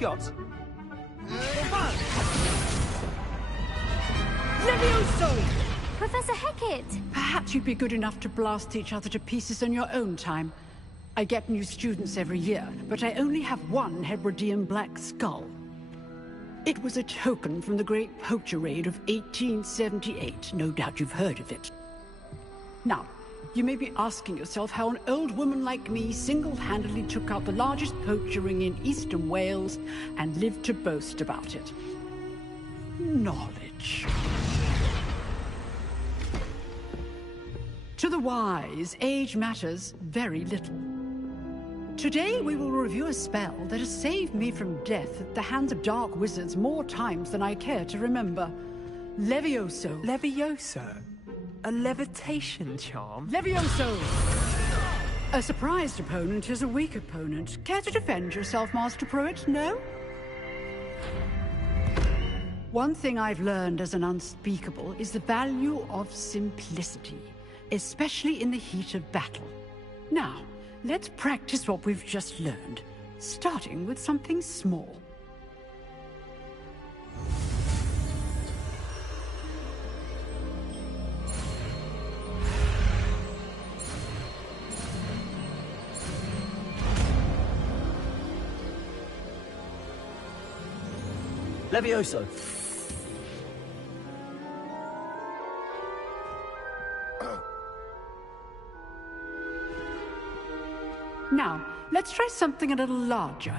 got? Levioso! Professor Hecat! Perhaps you'd be good enough to blast each other to pieces on your own time. I get new students every year, but I only have one Hebridean black skull. It was a token from the Great Poacher Raid of 1878. No doubt you've heard of it. Now, you may be asking yourself how an old woman like me single-handedly took out the largest poacher ring in eastern Wales and lived to boast about it. Knowledge. To the wise, age matters very little. Today we will review a spell that has saved me from death at the hands of dark wizards more times than I care to remember. Levioso. Levioso? A levitation charm? Levioso! A surprised opponent is a weak opponent. Care to defend yourself, Master Pruitt? No? One thing I've learned as an unspeakable is the value of simplicity, especially in the heat of battle. Now, let's practice what we've just learned, starting with something small. Levioso. Now, let's try something a little larger.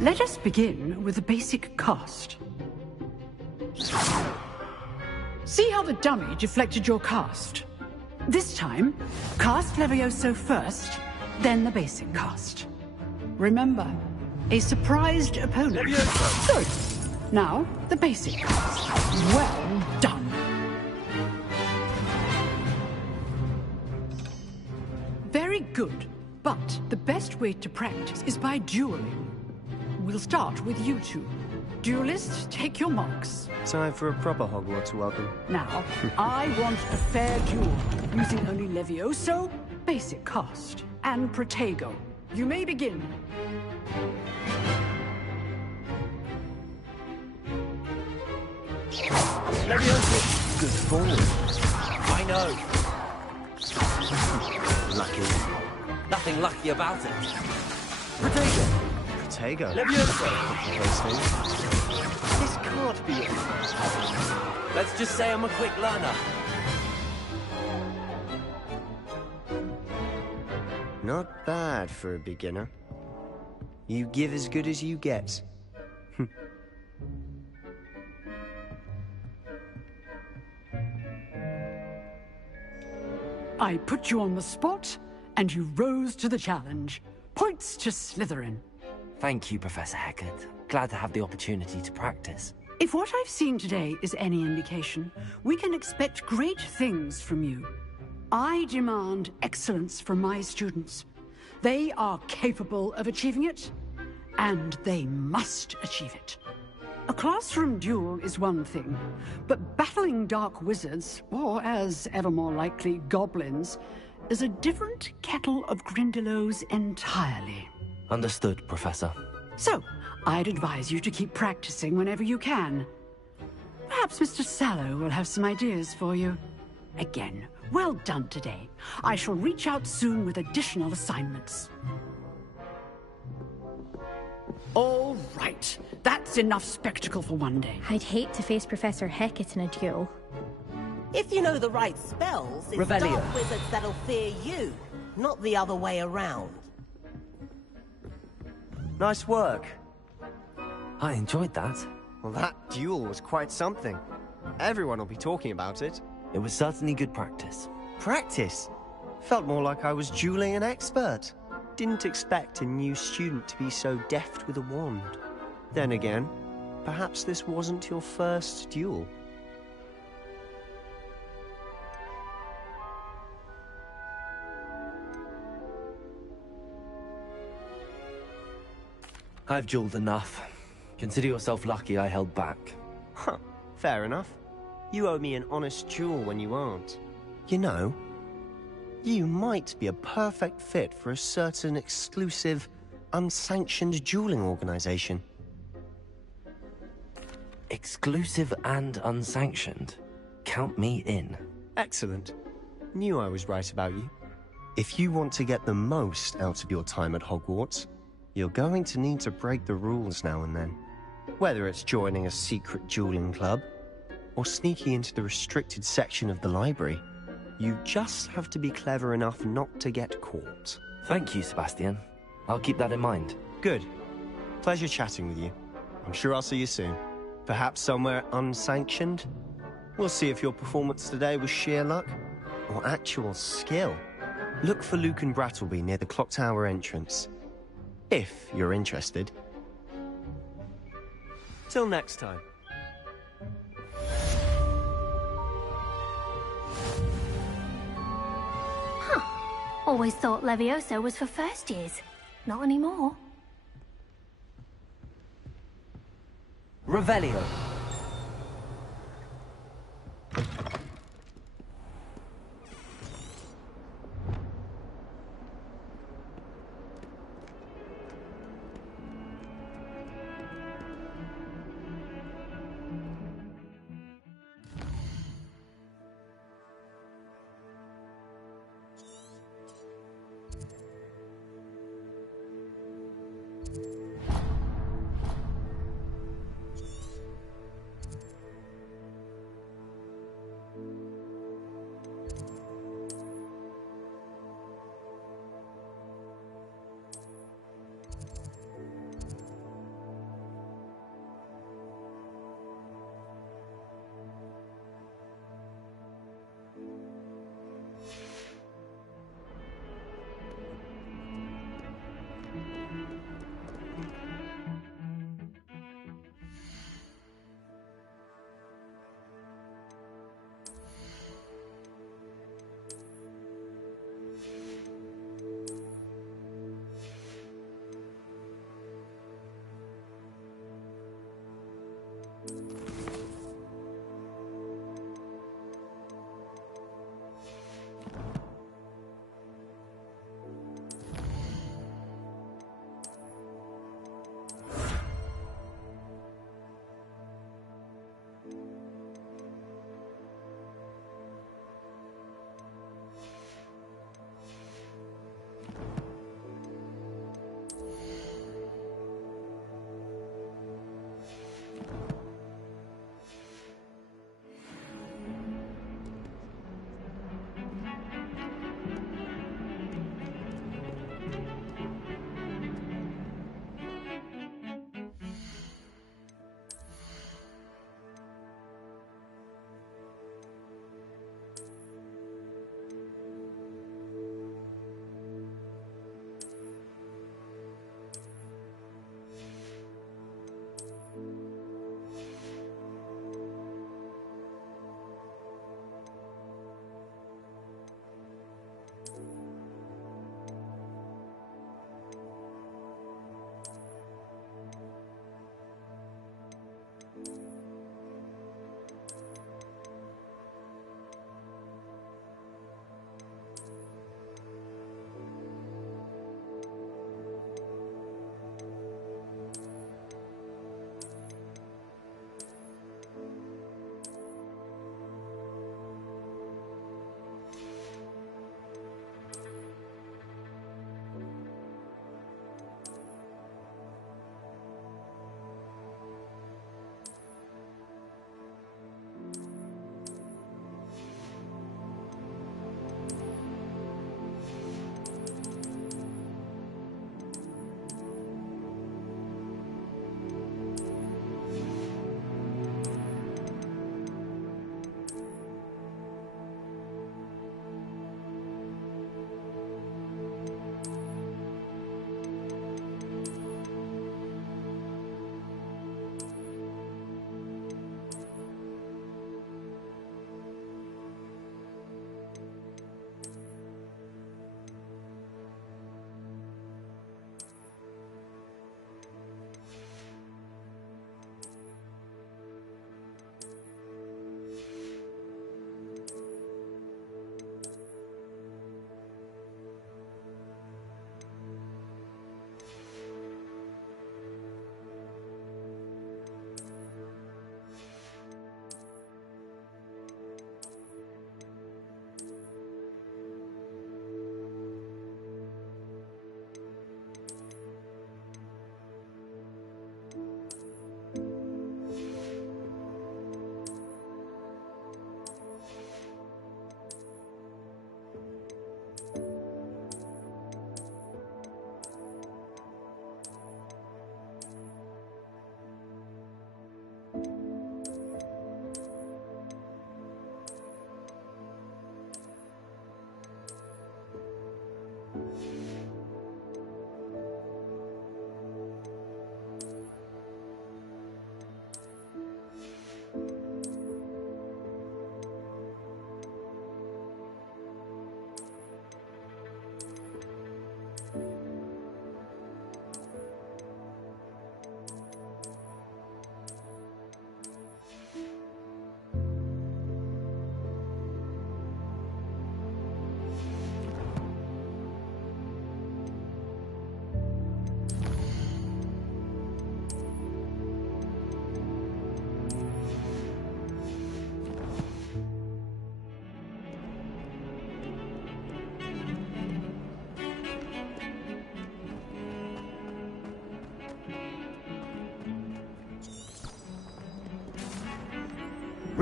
Let us begin with the basic cast. See how the dummy deflected your cast? This time, cast Levioso first, then the basic cast. Remember, a surprised opponent. Levioso! Good. Now, the basic cast. Well done. Very good, but the best way to practice is by dueling. We'll start with you two. Duelists, take your marks. Time for a proper Hogwarts welcome. Now, I want a fair duel, using only Levioso, basic cast, and Protego. You may begin. Levioso! Good form. I know. Lucky. Nothing lucky about it. Protego! Protego. Levioso! This can't be it. Let's just say I'm a quick learner. Not bad for a beginner. You give as good as you get. I put you on the spot, and you rose to the challenge. Points to Slytherin. Thank you, Professor Hecat. Glad to have the opportunity to practice. If what I've seen today is any indication, we can expect great things from you. I demand excellence from my students. They are capable of achieving it, and they must achieve it. A classroom duel is one thing, but battling dark wizards, or as ever more likely, goblins, is a different kettle of Grindylows entirely. Understood, Professor. So, I'd advise you to keep practicing whenever you can. Perhaps Mr. Sallow will have some ideas for you. Again, well done today. I shall reach out soon with additional assignments. All right, that's enough spectacle for one day. I'd hate to face Professor Hecat in a duel. If you know the right spells, it's Revelio. dark wizards that'll fear you, not the other way around. Nice work. I enjoyed that. Well, that duel was quite something. Everyone will be talking about it. It was certainly good practice. Practice? Felt more like I was dueling an expert. Didn't expect a new student to be so deft with a wand. Then again, perhaps this wasn't your first duel. I've jeweled enough. Consider yourself lucky I held back. Huh, fair enough. You owe me an honest jewel when you aren't. You know, you might be a perfect fit for a certain exclusive, unsanctioned dueling organization. Exclusive and unsanctioned. Count me in. Excellent. Knew I was right about you. If you want to get the most out of your time at Hogwarts, you're going to need to break the rules now and then. Whether it's joining a secret dueling club, or sneaking into the restricted section of the library, you just have to be clever enough not to get caught. Thank you, Sebastian. I'll keep that in mind. Good. Pleasure chatting with you. I'm sure I'll see you soon. Perhaps somewhere unsanctioned? We'll see if your performance today was sheer luck, or actual skill. Look for Luke and Brattleby near the clock tower entrance. If you're interested. Till next time. Always thought Levioso was for first years. Not anymore. Revelio.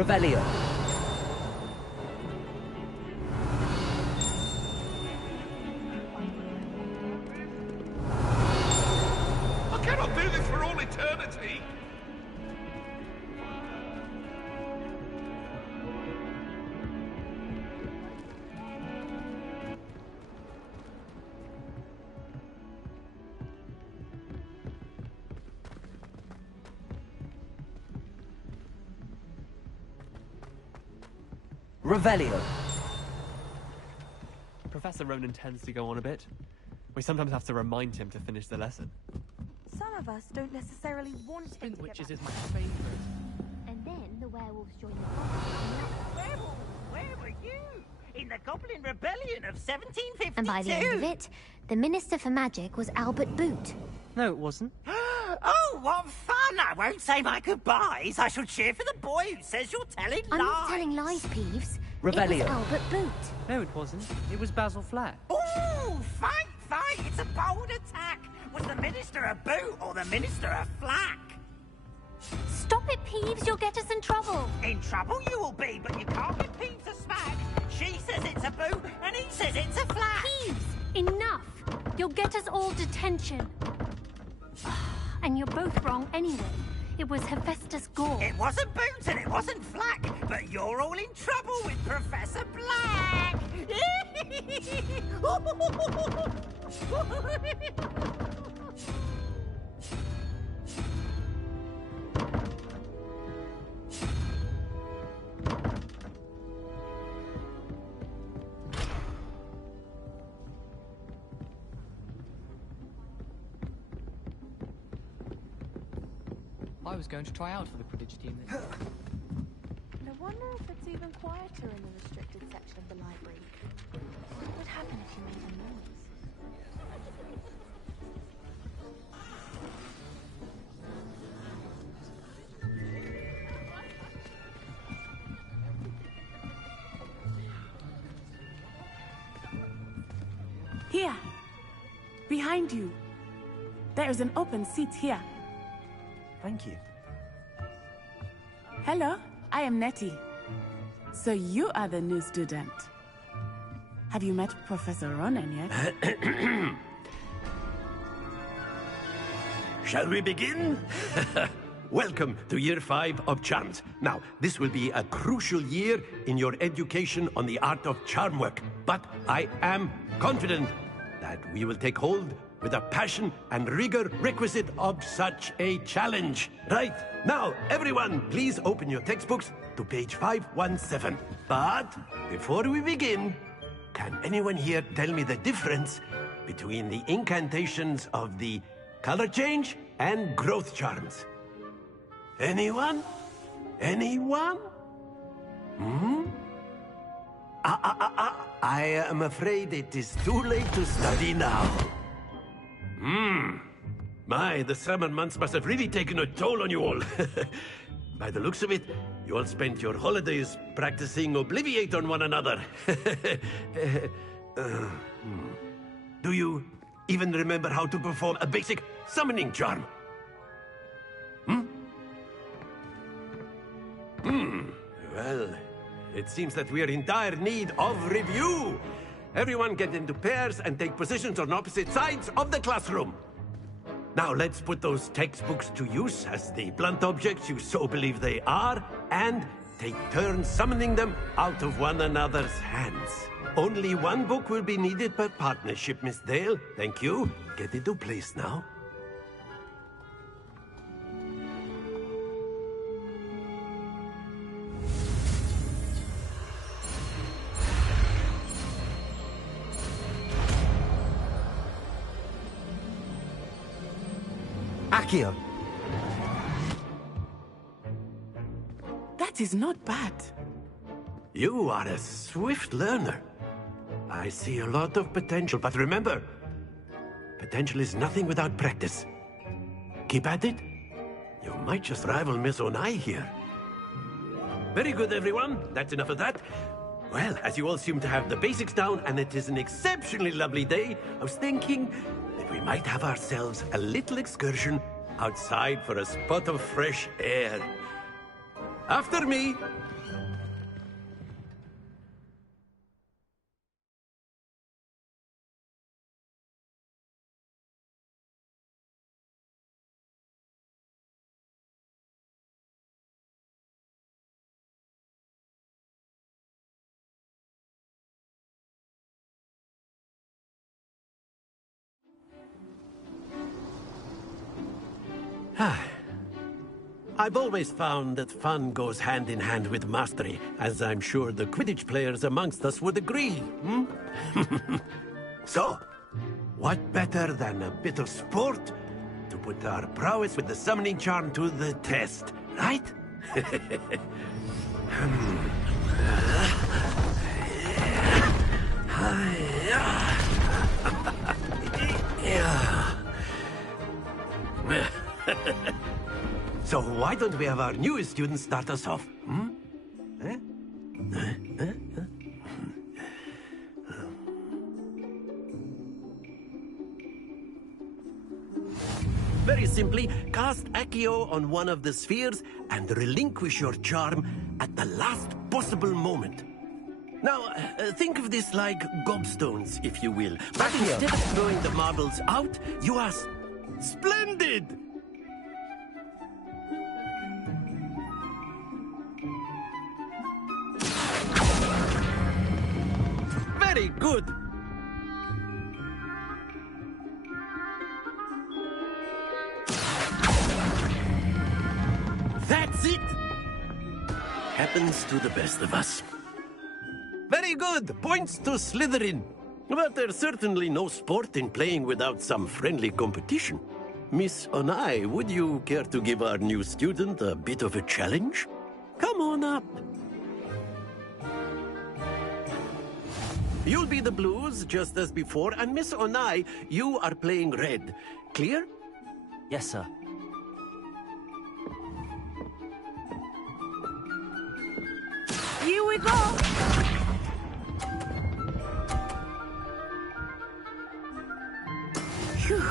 Revelio. I cannot do this for all eternity! Revelio. Professor Ronan tends to go on a bit. We sometimes have to remind him to finish the lesson. Some of us don't necessarily want him to Witches get is my favourite. And then the werewolves join the goblins. Werewolf, where were you? In the Goblin Rebellion of 1752? And by the end of it, the Minister for Magic was Albert Boot. No, it wasn't. Oh, what fun! I won't say my goodbyes. I shall cheer for the boy who says you're telling I'm lies. not telling lies, Peeves. It Revelio. was Albert Boot. No, it wasn't. It was Basil Flack. Ooh, fight, fight! It's a bold attack. Was the Minister a boot or the Minister a flack? Stop it, Peeves. You'll get us in trouble. In trouble you will be, but you can't give Peeves a smack. She says it's a boot, and he says it's a flack. Peeves, enough. You'll get us all detention. And you're both wrong anyway. It was Hephaestus Gore. It wasn't boot and it wasn't flack, but you're all in trouble with Professor Black. I was going to try out for the Prodigy team. No wonder if it's even quieter in the restricted section of the library. What would happen if you made a noise? Here. Behind you. There is an open seat here. Thank you. Hello, I am Nettie. So you are the new student. Have you met Professor Ronan yet? Shall we begin? Welcome to Year 5 of Charms. Now, this will be a crucial year in your education on the art of charm work. But I am confident that we will take hold with the passion and rigor requisite of such a challenge. Right, now, everyone, please open your textbooks to page 517. But before we begin, can anyone here tell me the difference between the incantations of the color change and growth charms? Anyone? Anyone? I am afraid it is too late to study now. My, the summer months must have really taken a toll on you all. By the looks of it, you all spent your holidays practicing Obliviate on one another. Do you even remember how to perform a basic summoning charm? Well, it seems that we are in dire need of review. Everyone get into pairs and take positions on opposite sides of the classroom. Now let's put those textbooks to use as the blunt objects you so believe they are, and take turns summoning them out of one another's hands. Only one book will be needed per partnership, Miss Dale. Thank you. Get into place now. Accio. That is not bad. You are a swift learner. I see a lot of potential, but remember, potential is nothing without practice. Keep at it. You might just rival Miss Onai here. Very good, everyone. That's enough of that. Well, as you all seem to have the basics down, and it is an exceptionally lovely day, I was thinking that we might have ourselves a little excursion outside for a spot of fresh air. After me, I've always found that fun goes hand in hand with mastery, as I'm sure the Quidditch players amongst us would agree. Hmm? So, what better than a bit of sport to put our prowess with the summoning charm to the test, right? So why don't we have our newest student start us off? Hmm? Very simply, cast Accio on one of the spheres and relinquish your charm at the last possible moment. Now, think of this like gobstones, if you will. But instead of throwing the marbles out, you ask, "Splendid!" Very good. That's it. Happens to the best of us. Very good. Points to Slytherin. But there's certainly no sport in playing without some friendly competition. Miss Onai, would you care to give our new student a bit of a challenge? Come on up. You'll be the blues, just as before, and Miss Onai, you are playing red. Clear? Yes, sir. Here we go! Phew.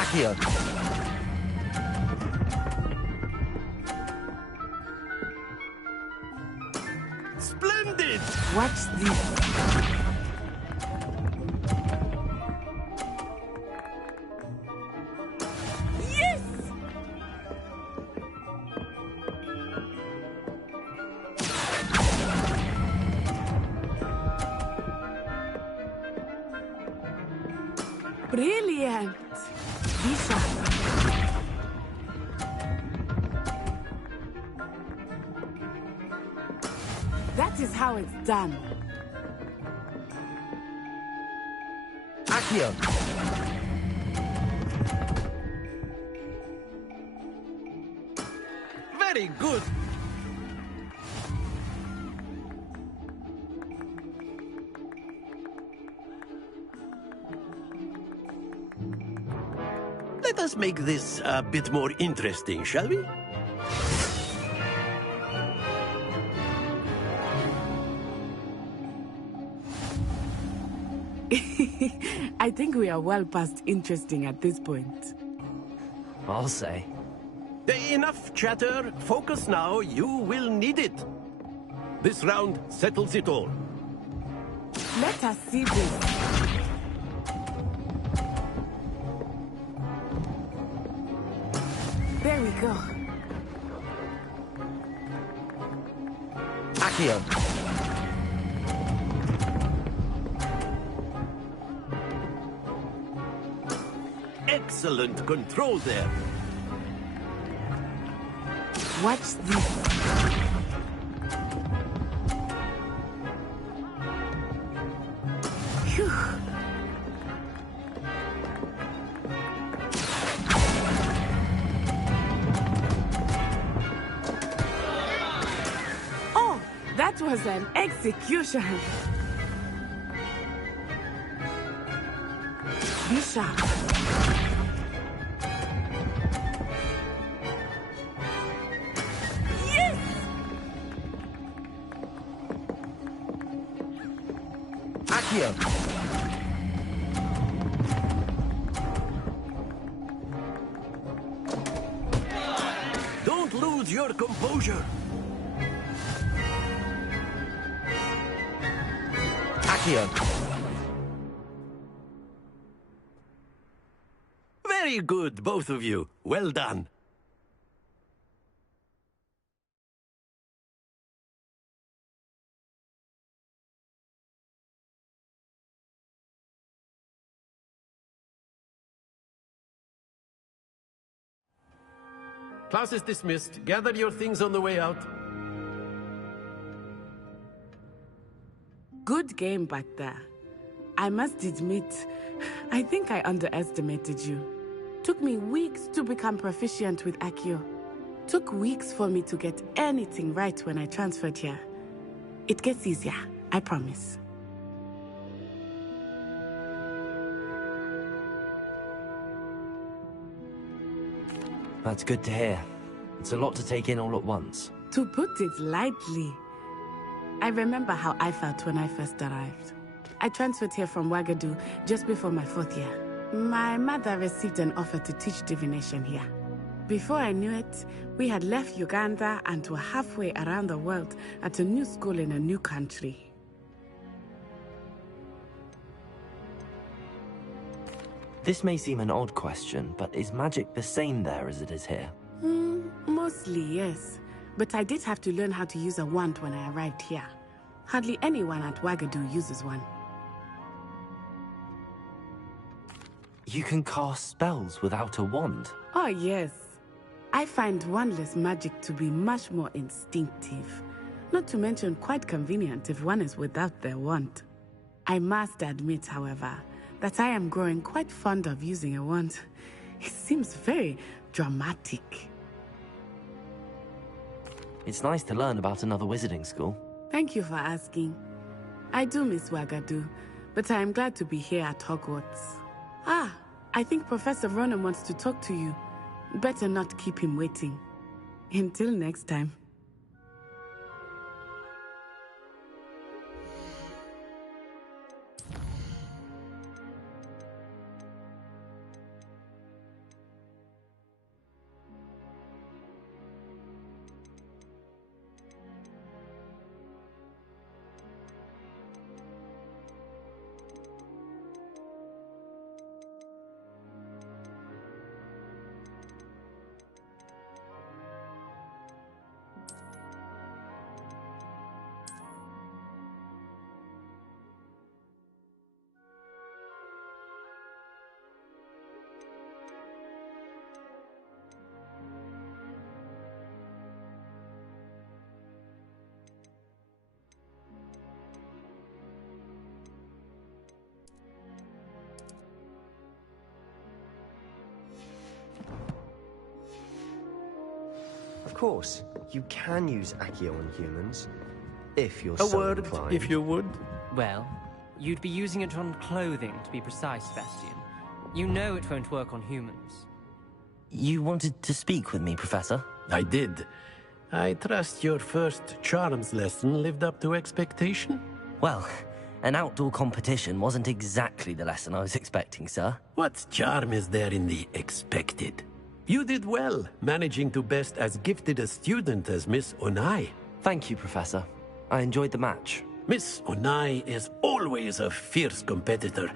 Accio. Splendid! Watch this. Yes! Brilliant! Lisa. That is how it's done. Accio. Very good. Let us make this a bit more interesting, shall we? I think we are well past interesting at this point. I'll say. Enough chatter. Focus now. You will need it. This round settles it all. Let us see this. There we go. Accio. Excellent control there. Watch this. Phew. Oh, that was an execution. Be sharp. Accio. Don't lose your composure. Accio. Very good, both of you. Well done. Class is dismissed. Gather your things on the way out. Good game back there. I must admit, I think I underestimated you. Took me weeks to become proficient with Accio. Took weeks for me to get anything right when I transferred here. It gets easier, I promise. That's good to hear. It's a lot to take in all at once. To put it lightly, I remember how I felt when I first arrived. I transferred here from Ouagadougou just before my 4th year. My mother received an offer to teach divination here. Before I knew it, we had left Uganda and were halfway around the world at a new school in a new country. This may seem an odd question, but is magic the same there as it is here? Mostly, yes. But I did have to learn how to use a wand when I arrived here. Hardly anyone at Ouagadougou uses one. You can cast spells without a wand? Oh, yes. I find wandless magic to be much more instinctive. Not to mention quite convenient if one is without their wand. I must admit, however, that I am growing quite fond of using a wand. It seems very dramatic. It's nice to learn about another wizarding school. Thank you for asking. I do miss Ouagadougou, but I am glad to be here at Hogwarts. Ah, I think Professor Ronan wants to talk to you. Better not keep him waiting. Until next time. Of course, you can use Accio on humans, if you're A so word, inclined. if you would. Well, you'd be using it on clothing, to be precise, Sebastian. You know it won't work on humans. You wanted to speak with me, Professor? I did. I trust your first charms lesson lived up to expectation? Well, an outdoor competition wasn't exactly the lesson I was expecting, sir. What charm is there in the expected? You did well, managing to best as gifted a student as Miss Onai. Thank you, Professor. I enjoyed the match. Miss Onai is always a fierce competitor,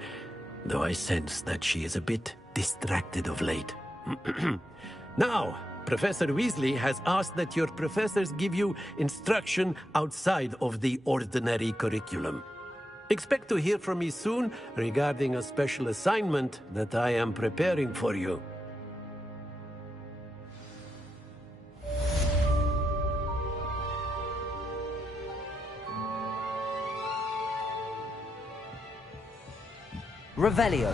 though I sense that she is a bit distracted of late. Now, Professor Weasley has asked that your professors give you instruction outside of the ordinary curriculum. Expect to hear from me soon regarding a special assignment that I am preparing for you. Revelio.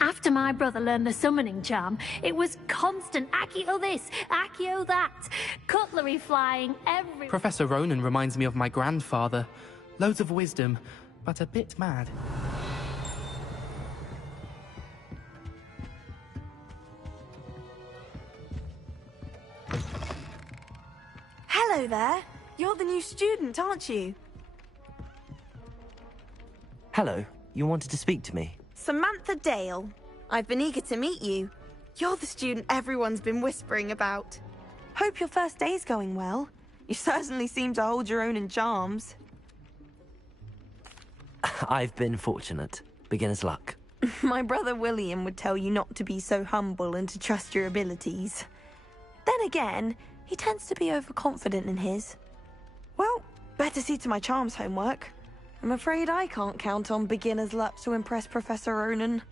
After my brother learned the summoning charm, it was constant Accio this, Accio that, cutlery flying every... Professor Ronan reminds me of my grandfather. Loads of wisdom, but a bit mad. Hello there. You're the new student, aren't you? Hello. You wanted to speak to me? Samantha Dale. I've been eager to meet you. You're the student everyone's been whispering about. Hope your first day's going well. You certainly seem to hold your own in charms. I've been fortunate. Beginner's luck. My brother William would tell you not to be so humble and to trust your abilities. Then again, he tends to be overconfident in his. Well, better see to my charms homework. I'm afraid I can't count on beginner's luck to impress Professor Ronan.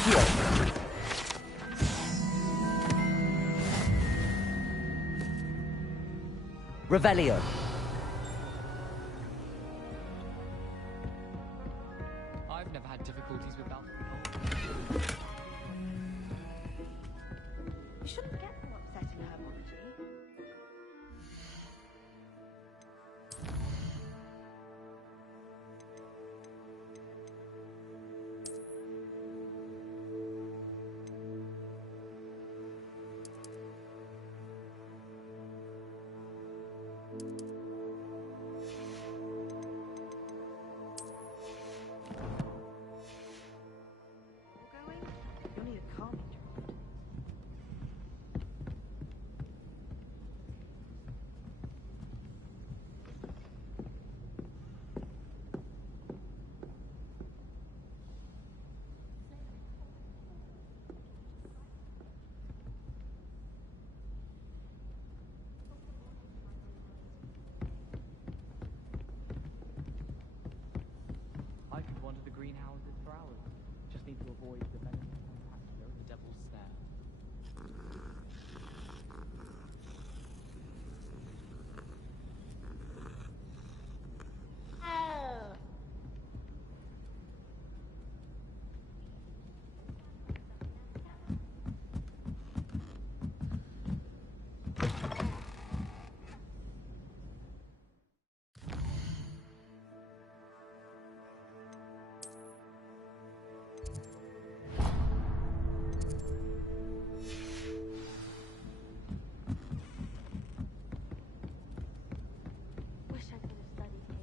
Accio! Revelio! I've never had difficulties with Balfour. You shouldn't get them upset in herbology. You'll need a calming draught. I could wander the greenhouses for hours. Just need to avoid the venomous pasture of the devil's snare. Wish I could have studied him.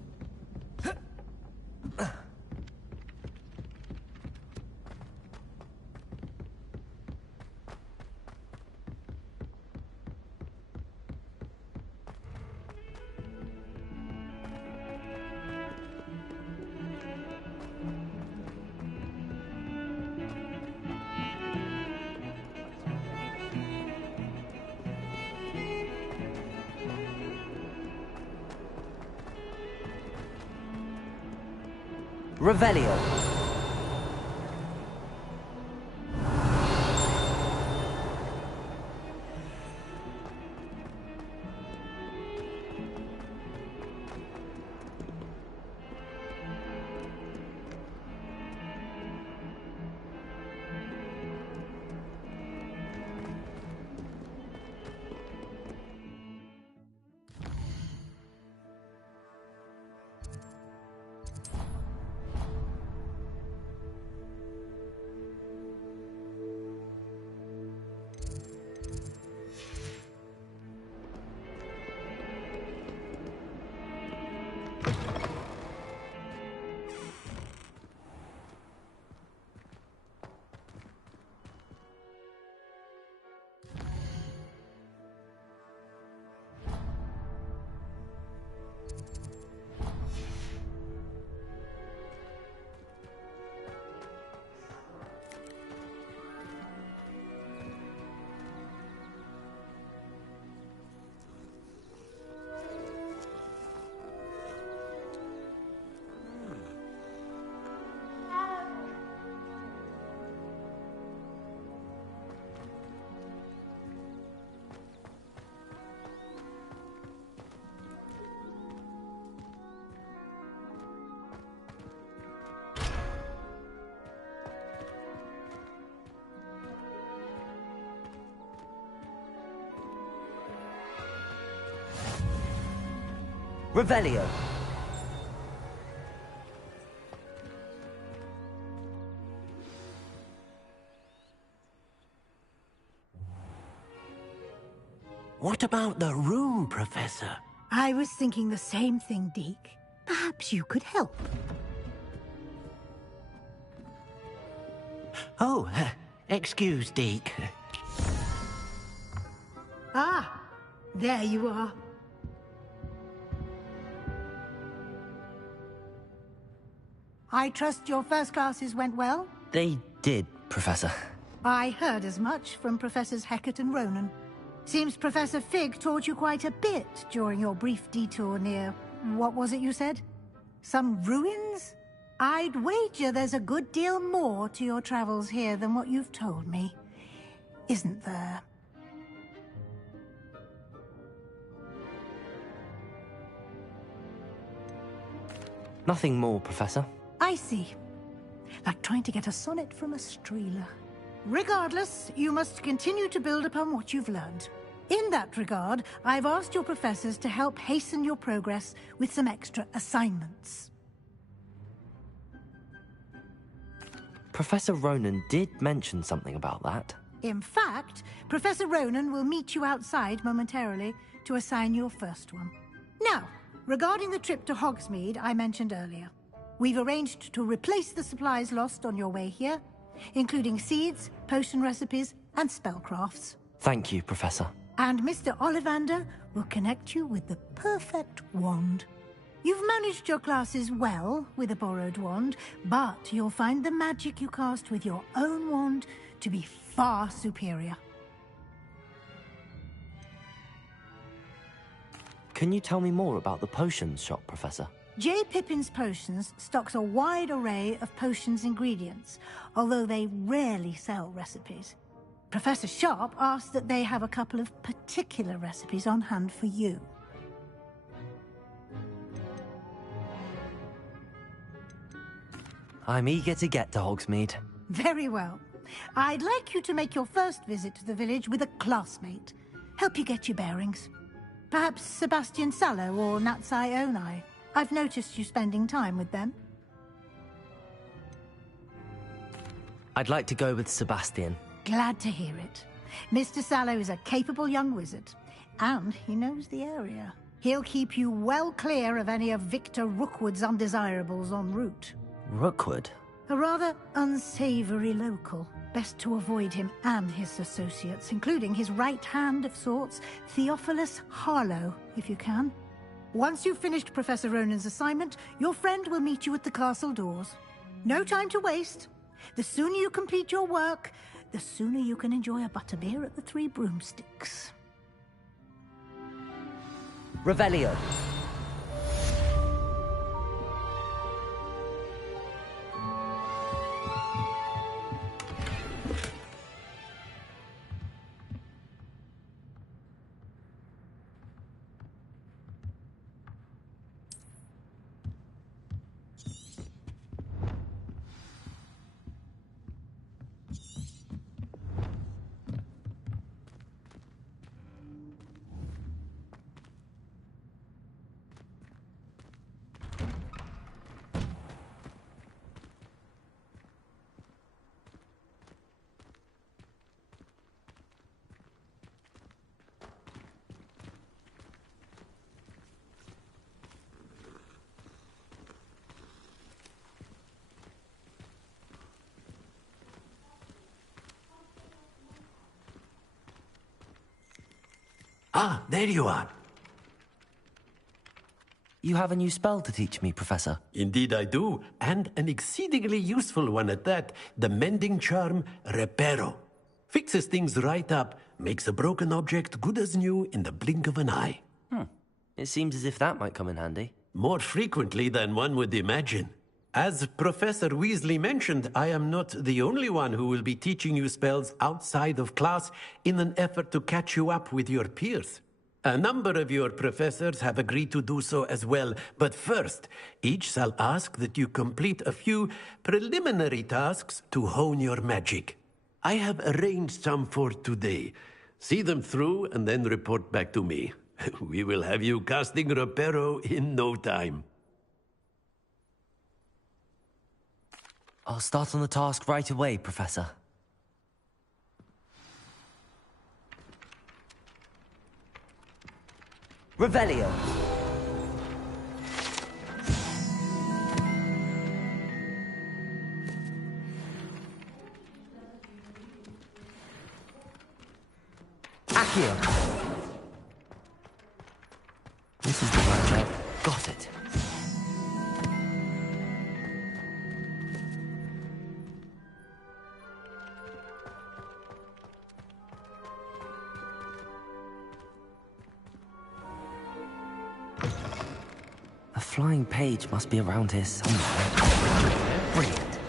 Revelio! Revelio! What about the room, Professor? I was thinking the same thing, Deke. Perhaps you could help. Oh, excuse, Deke. Ah, there you are. I trust your first classes went well? They did, Professor. I heard as much from Professors Hecat and Ronan. Seems Professor Fig taught you quite a bit during your brief detour near... what was it you said? Some ruins? I'd wager there's a good deal more to your travels here than what you've told me. Isn't there? Nothing more, Professor. I see. Like trying to get a sonnet from a streeler. Regardless, you must continue to build upon what you've learned. In that regard, I've asked your professors to help hasten your progress with some extra assignments. Professor Ronan did mention something about that. In fact, Professor Ronan will meet you outside momentarily to assign your first one. Now, regarding the trip to Hogsmeade I mentioned earlier, we've arranged to replace the supplies lost on your way here, including seeds, potion recipes, and spellcrafts. Thank you, Professor. And Mr. Ollivander will connect you with the perfect wand. You've managed your classes well with a borrowed wand, but you'll find the magic you cast with your own wand to be far superior. Can you tell me more about the potions shop, Professor? J. Pippin's Potions stocks a wide array of potions ingredients, although they rarely sell recipes. Professor Sharp asked that they have a couple of particular recipes on hand for you. I'm eager to get to Hogsmeade. Very well. I'd like you to make your first visit to the village with a classmate. Help you get your bearings. Perhaps Sebastian Sallow or Natsai Onai. I've noticed you spending time with them. I'd like to go with Sebastian. Glad to hear it. Mr. Sallow is a capable young wizard, and he knows the area. He'll keep you well clear of any of Victor Rookwood's undesirables en route. Rookwood? A rather unsavory local. Best to avoid him and his associates, including his right hand of sorts, Theophilus Harlow, if you can. Once you've finished Professor Ronan's assignment, your friend will meet you at the castle doors. No time to waste. The sooner you complete your work, the sooner you can enjoy a butterbeer at the Three Broomsticks. Revelio. Ah, there you are. You have a new spell to teach me, Professor. Indeed I do, and an exceedingly useful one at that. The mending charm, Reparo. Fixes things right up, makes a broken object good as new in the blink of an eye. It seems as if that might come in handy. More frequently than one would imagine. As Professor Weasley mentioned, I am not the only one who will be teaching you spells outside of class in an effort to catch you up with your peers. A number of your professors have agreed to do so as well, but first, each shall ask that you complete a few preliminary tasks to hone your magic. I have arranged some for today. See them through and then report back to me. We will have you casting Reparo in no time. I'll start on the task right away, Professor. Revelio. Accio. This is the right job. Got it. flying page must be around here somewhere. Brilliant.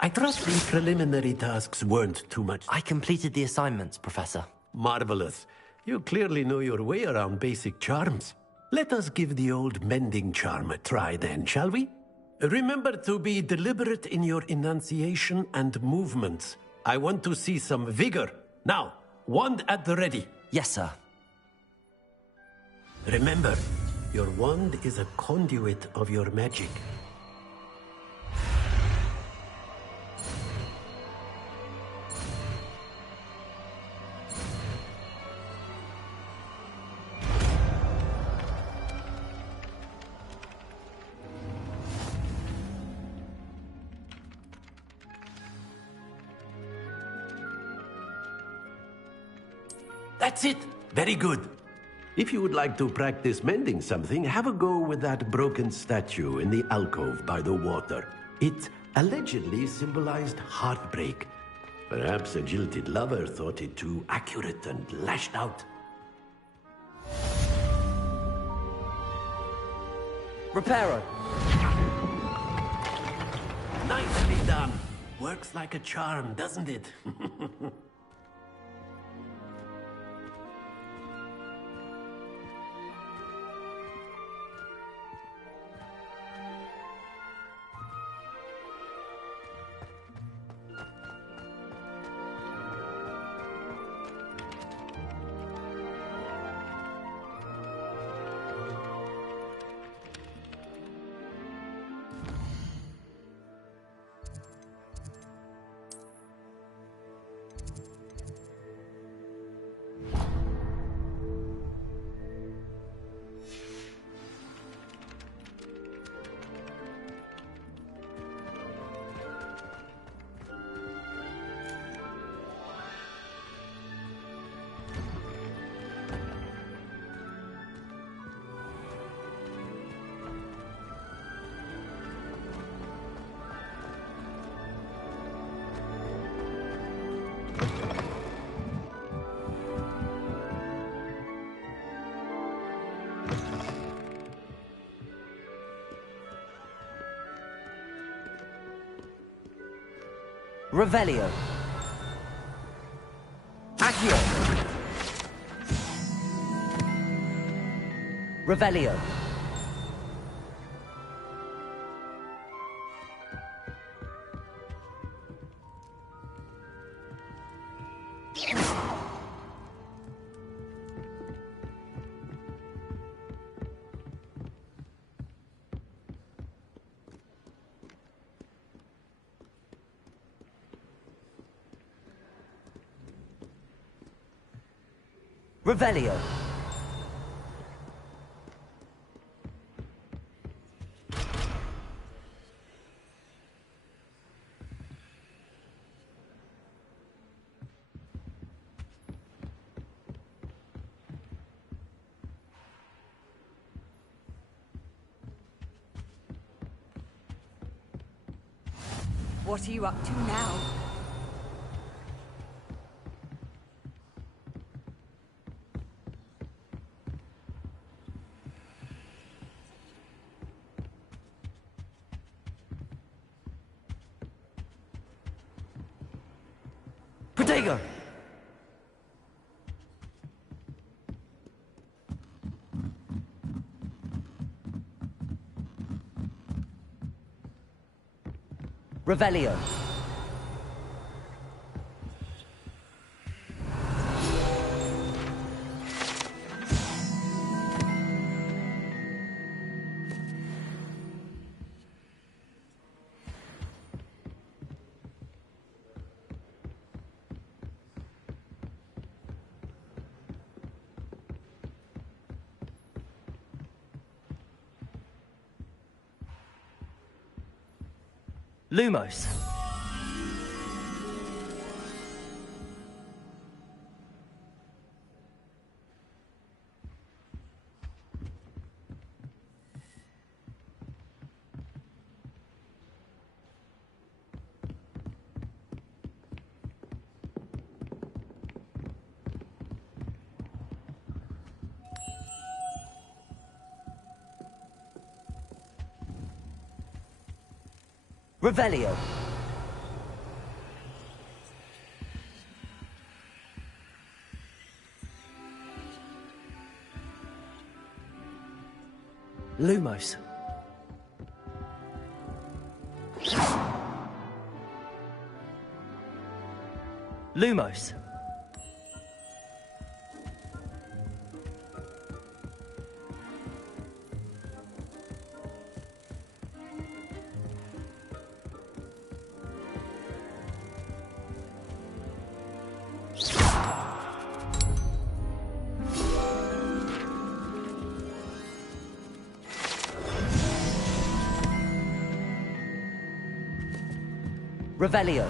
I trust the preliminary tasks weren't too much. I completed the assignments, Professor. Marvelous. You clearly know your way around basic charms. Let us give the old mending charm a try then, shall we? Remember to be deliberate in your enunciation and movements. I want to see some vigor. Now, wand at the ready. Yes, sir. Remember, your wand is a conduit of your magic. That's it! Very good. If you would like to practice mending something, have a go with that broken statue in the alcove by the water. It allegedly symbolized heartbreak. Perhaps a jilted lover thought it too accurate and lashed out. Reparo! Nicely done. Works like a charm, doesn't it? Revelio. Accio. Revelio. Revelio. What are you up to now? Protego! Revelio. Lumos. Revelio. Lumos. Lumos. Revelio.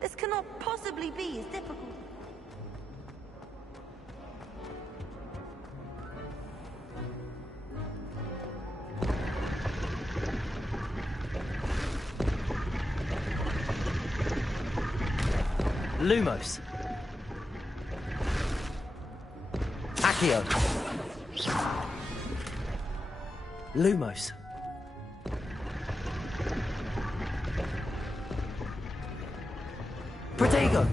This cannot possibly be as difficult. Lumos. Accio. Lumos. Protego.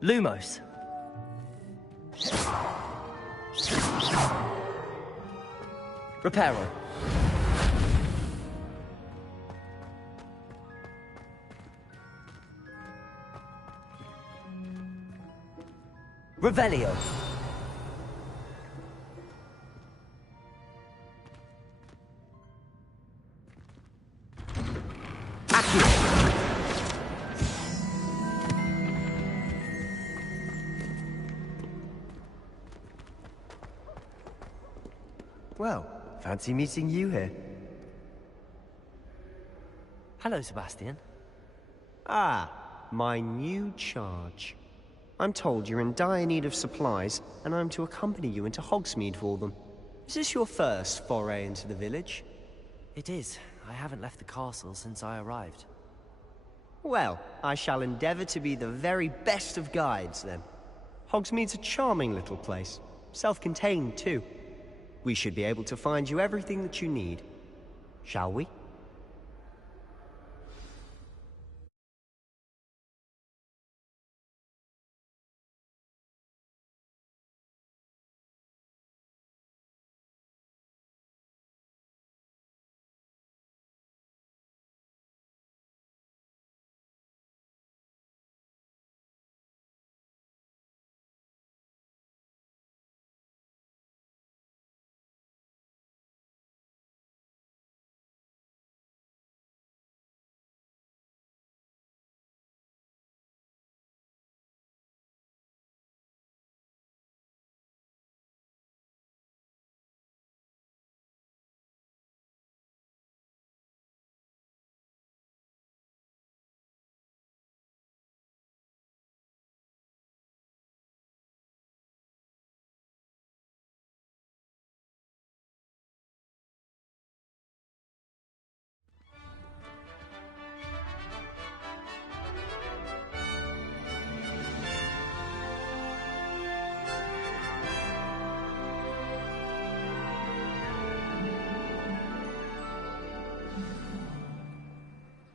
Lumos. Reparo. Revelio. Well, fancy meeting you here. Hello, Sebastian. Ah, my new charge. I'm told you're in dire need of supplies, and I'm to accompany you into Hogsmeade for them. Is this your first foray into the village? It is. I haven't left the castle since I arrived. Well, I shall endeavor to be the very best of guides, then. Hogsmeade's a charming little place. Self-contained, too. We should be able to find you everything that you need. Shall we?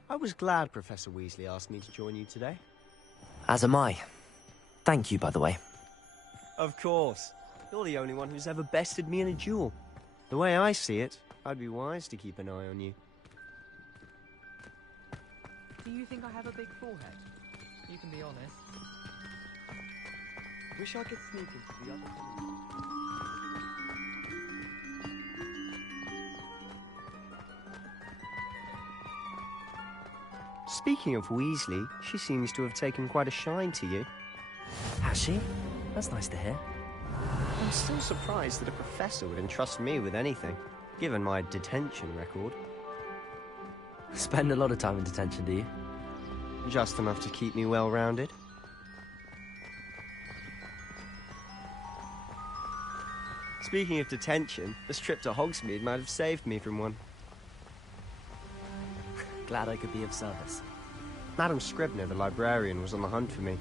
I was glad Professor Weasley asked me to join you today. As am I. Thank you, by the way. Of course. You're the only one who's ever bested me in a duel. The way I see it, I'd be wise to keep an eye on you. Do you think I have a big forehead? You can be honest. Wish I could sneak into the other room. Speaking of Weasley, she seems to have taken quite a shine to you. Has she? That's nice to hear. I'm still surprised that a professor would entrust me with anything, given my detention record. Spend a lot of time in detention, do you? Just enough to keep me well-rounded. Speaking of detention, this trip to Hogsmeade might have saved me from one. Glad I could be of service. Madam Scribner, the librarian, was on the hunt for me,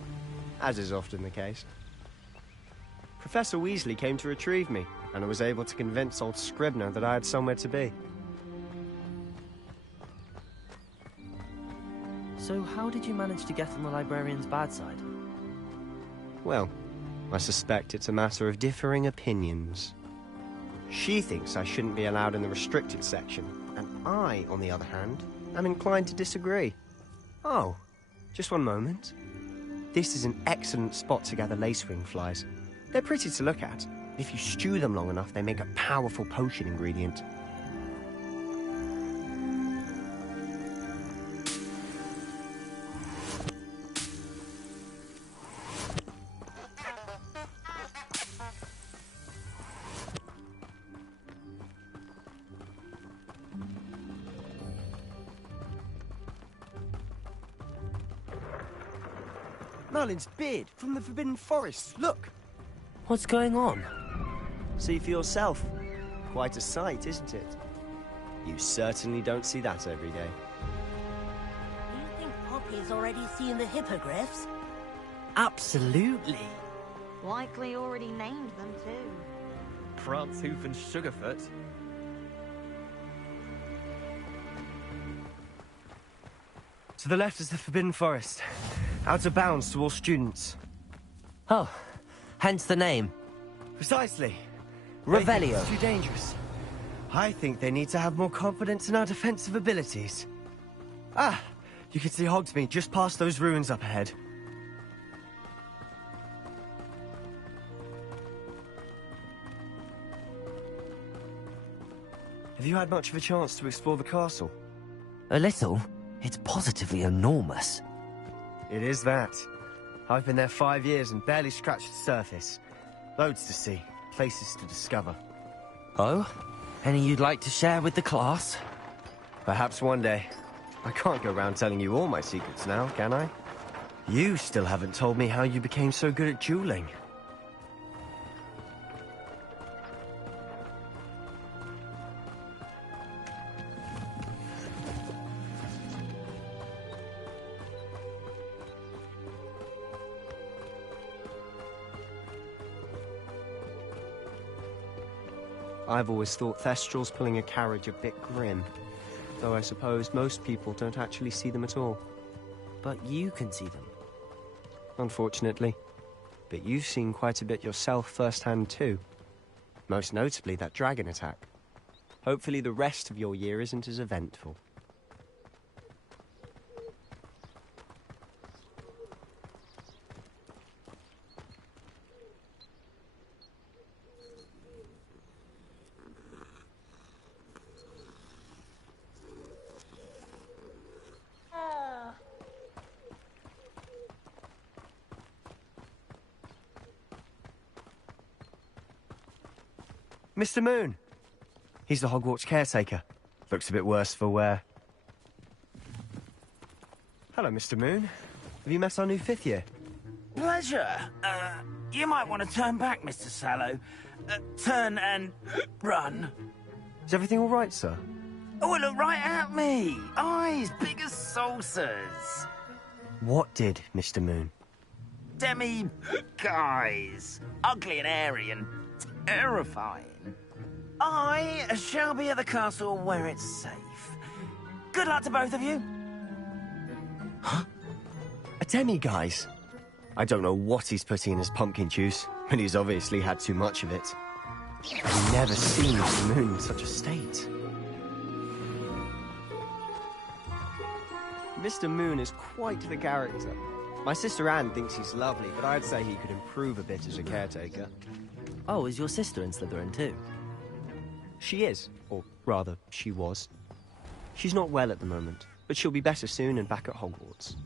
as is often the case. Professor Weasley came to retrieve me, and I was able to convince old Scribner that I had somewhere to be. So how did you manage to get on the librarian's bad side? Well, I suspect it's a matter of differing opinions. She thinks I shouldn't be allowed in the restricted section, and I, on the other hand, am inclined to disagree. Oh, just one moment. This is an excellent spot to gather lacewing flies. They're pretty to look at. If you stew them long enough, they make a powerful potion ingredient. Merlin's beard from the Forbidden Forest. Look! What's going on? See for yourself. Quite a sight, isn't it? You certainly don't see that every day. Do you think Poppy's already seen the hippogriffs? Absolutely. Likely already named them too. Prance, Hoof, and Sugarfoot. To the left is the Forbidden Forest. Out of bounds to all students. Oh, hence the name. Precisely. Revelio. It's too dangerous. I think they need to have more confidence in our defensive abilities. Ah, you can see Hogsmeade just past those ruins up ahead. Have you had much of a chance to explore the castle? A little. It's positively enormous. It is that. I've been there 5 years and barely scratched the surface. Loads to see, places to discover. Oh? Any you'd like to share with the class? Perhaps one day. I can't go around telling you all my secrets now, can I? You still haven't told me how you became so good at dueling. I've always thought Thestrals pulling a carriage a bit grim, though I suppose most people don't actually see them at all. But you can see them. Unfortunately. But you've seen quite a bit yourself firsthand too. Most notably that dragon attack. Hopefully the rest of your year isn't as eventful. Mr. Moon. He's the Hogwarts caretaker. Looks a bit worse for wear. Hello, Mr. Moon. Have you met our new 5th year? Pleasure. You might want to turn back, Mr. Sallow. Turn and run. Is everything all right, sir? Oh, look right at me. Eyes big as saucers. What did, Mr. Moon? Demi-guys. Ugly and airy and terrifying. I shall be at the castle where it's safe. Good luck to both of you. Huh? A demiguise? I don't know what he's putting in his pumpkin juice, but he's obviously had too much of it. I've never seen Mr. Moon in such a state. Mr. Moon is quite the character. My sister Anne thinks he's lovely, but I'd say he could improve a bit as a caretaker. Oh, is your sister in Slytherin too? She is, or rather, she was. She's not well at the moment, but she'll be better soon and back at Hogwarts.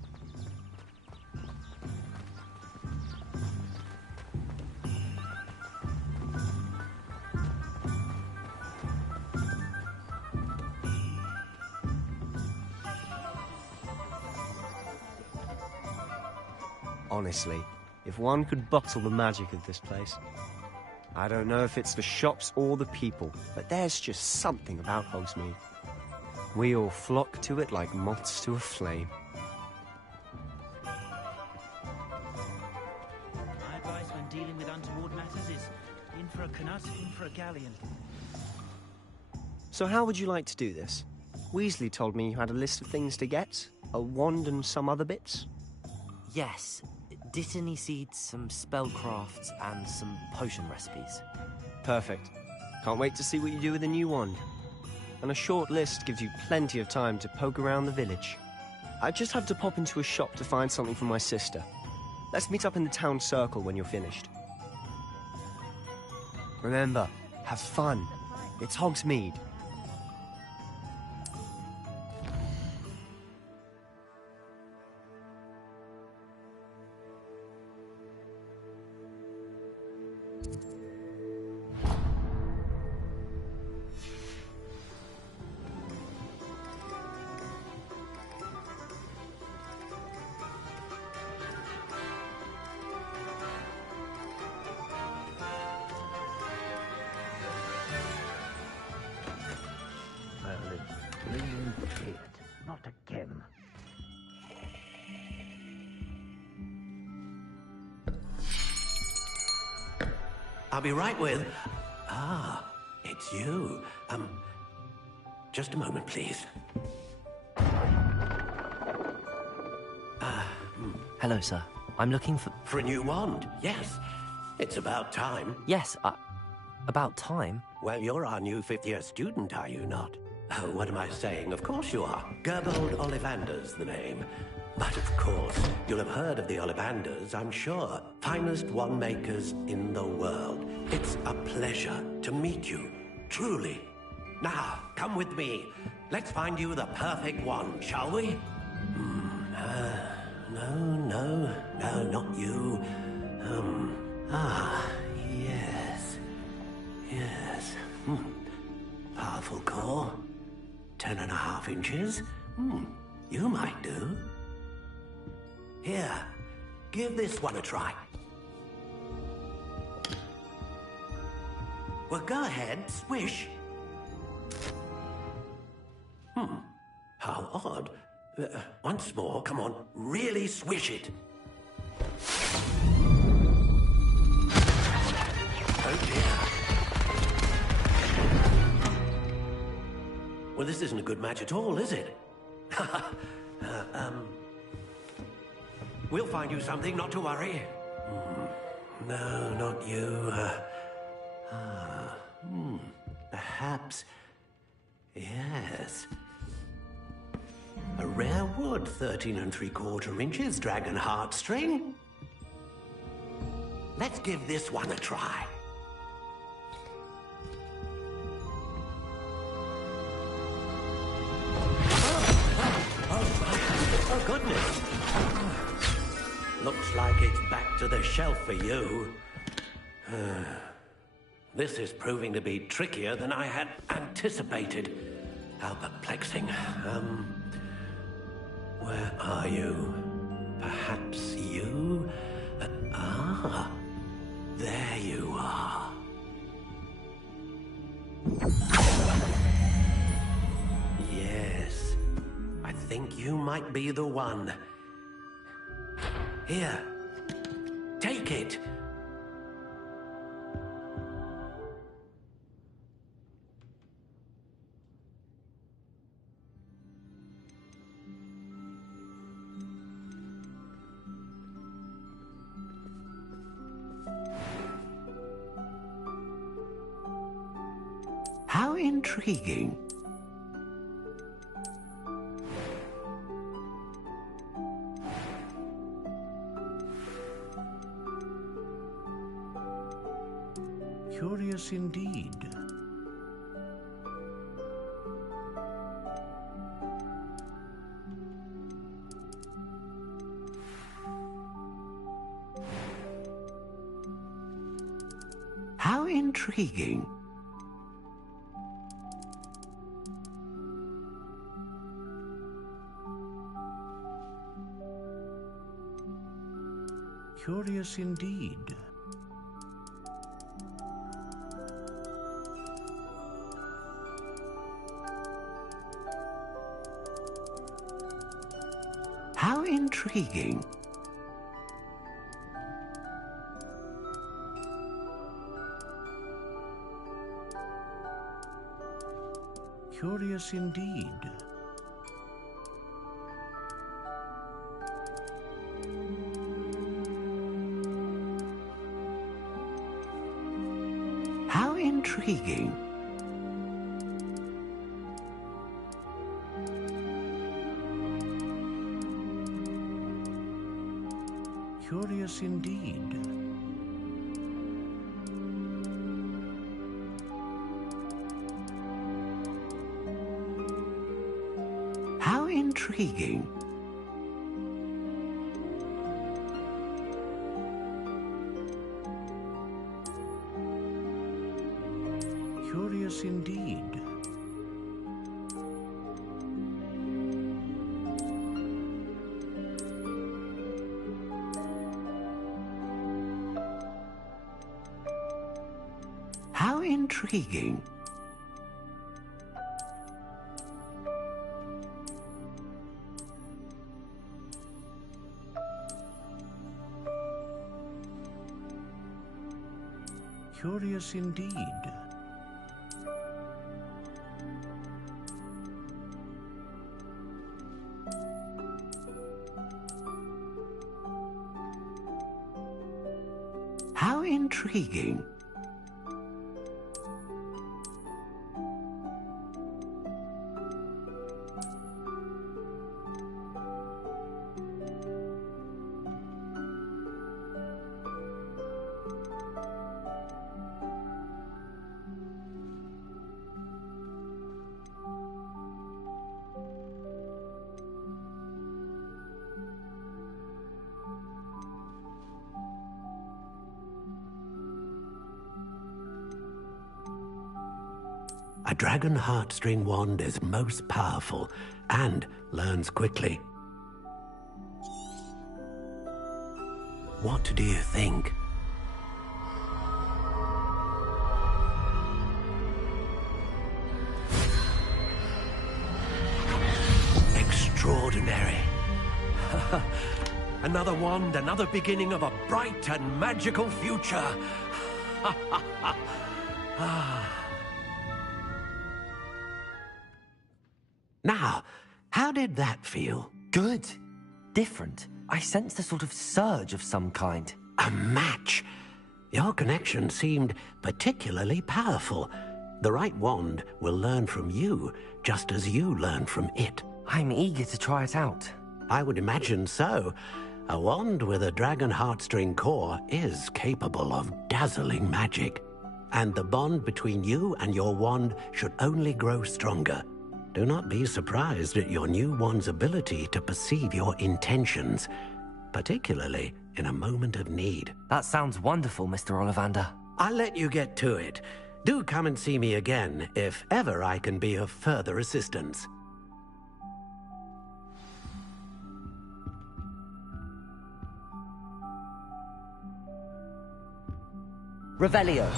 Honestly, if one could bottle the magic of this place. I don't know if it's the shops or the people, but there's just something about Hogsmeade. We all flock to it like moths to a flame. My advice when dealing with untoward matters is in for a canut, in for a galleon. So how would you like to do this? Weasley told me you had a list of things to get, a wand and some other bits. Yes. Dittany seeds, some spellcrafts, and some potion recipes. Perfect. Can't wait to see what you do with the new wand. And a short list gives you plenty of time to poke around the village. I just have to pop into a shop to find something for my sister. Let's meet up in the town circle when you're finished. Remember, have fun. It's Hogsmeade. Not again. I'll be right with... Ah, it's you. Just a moment, please. Hello, sir. I'm looking for... For a new wand, yes. It's about time. Yes, about time? Well, you're our new fifth-year student, are you not? Oh, what am I saying? Of course you are. Gerbold Ollivander's the name. But of course, you'll have heard of the Ollivanders, I'm sure. Finest wand makers in the world. It's a pleasure to meet you, truly. Now, come with me. Let's find you the perfect wand, shall we? No, not you. Yes. Powerful core. 10.5 inches. You might do. Here, give this one a try. Well, go ahead, swish. How odd. Once more, come on, really swish it. Oh dear. Well, this isn't a good match at all, is it? We'll find you something, not to worry. No, not you. Perhaps... Yes. A rare wood, 13 3/4 inches, dragon heartstring. Let's give this one a try. Oh, goodness. Looks like it's back to the shelf for you. This is proving to be trickier than I had anticipated. How perplexing. Where are you? Perhaps you? There you are. Yes, I think you might be the one. Here, take it. intriguing. Curious indeed. How intriguing. Curious indeed. How intriguing. Curious indeed. How intriguing. Curious indeed. How intriguing. Curious indeed. How intriguing. Curious indeed. How intriguing. A dragon heartstring wand is most powerful and learns quickly. What do you think? Extraordinary. Another wand, another beginning of a bright and magical future. Now, how did that feel? Good. Different. I sensed a sort of surge of some kind. A match. Your connection seemed particularly powerful. The right wand will learn from you, just as you learn from it. I'm eager to try it out. I would imagine so. A wand with a dragon heartstring core is capable of dazzling magic. And the bond between you and your wand should only grow stronger. Do not be surprised at your new wand's ability to perceive your intentions, particularly in a moment of need. That sounds wonderful, Mr. Ollivander. I'll let you get to it. Do come and see me again if ever I can be of further assistance. Revelio.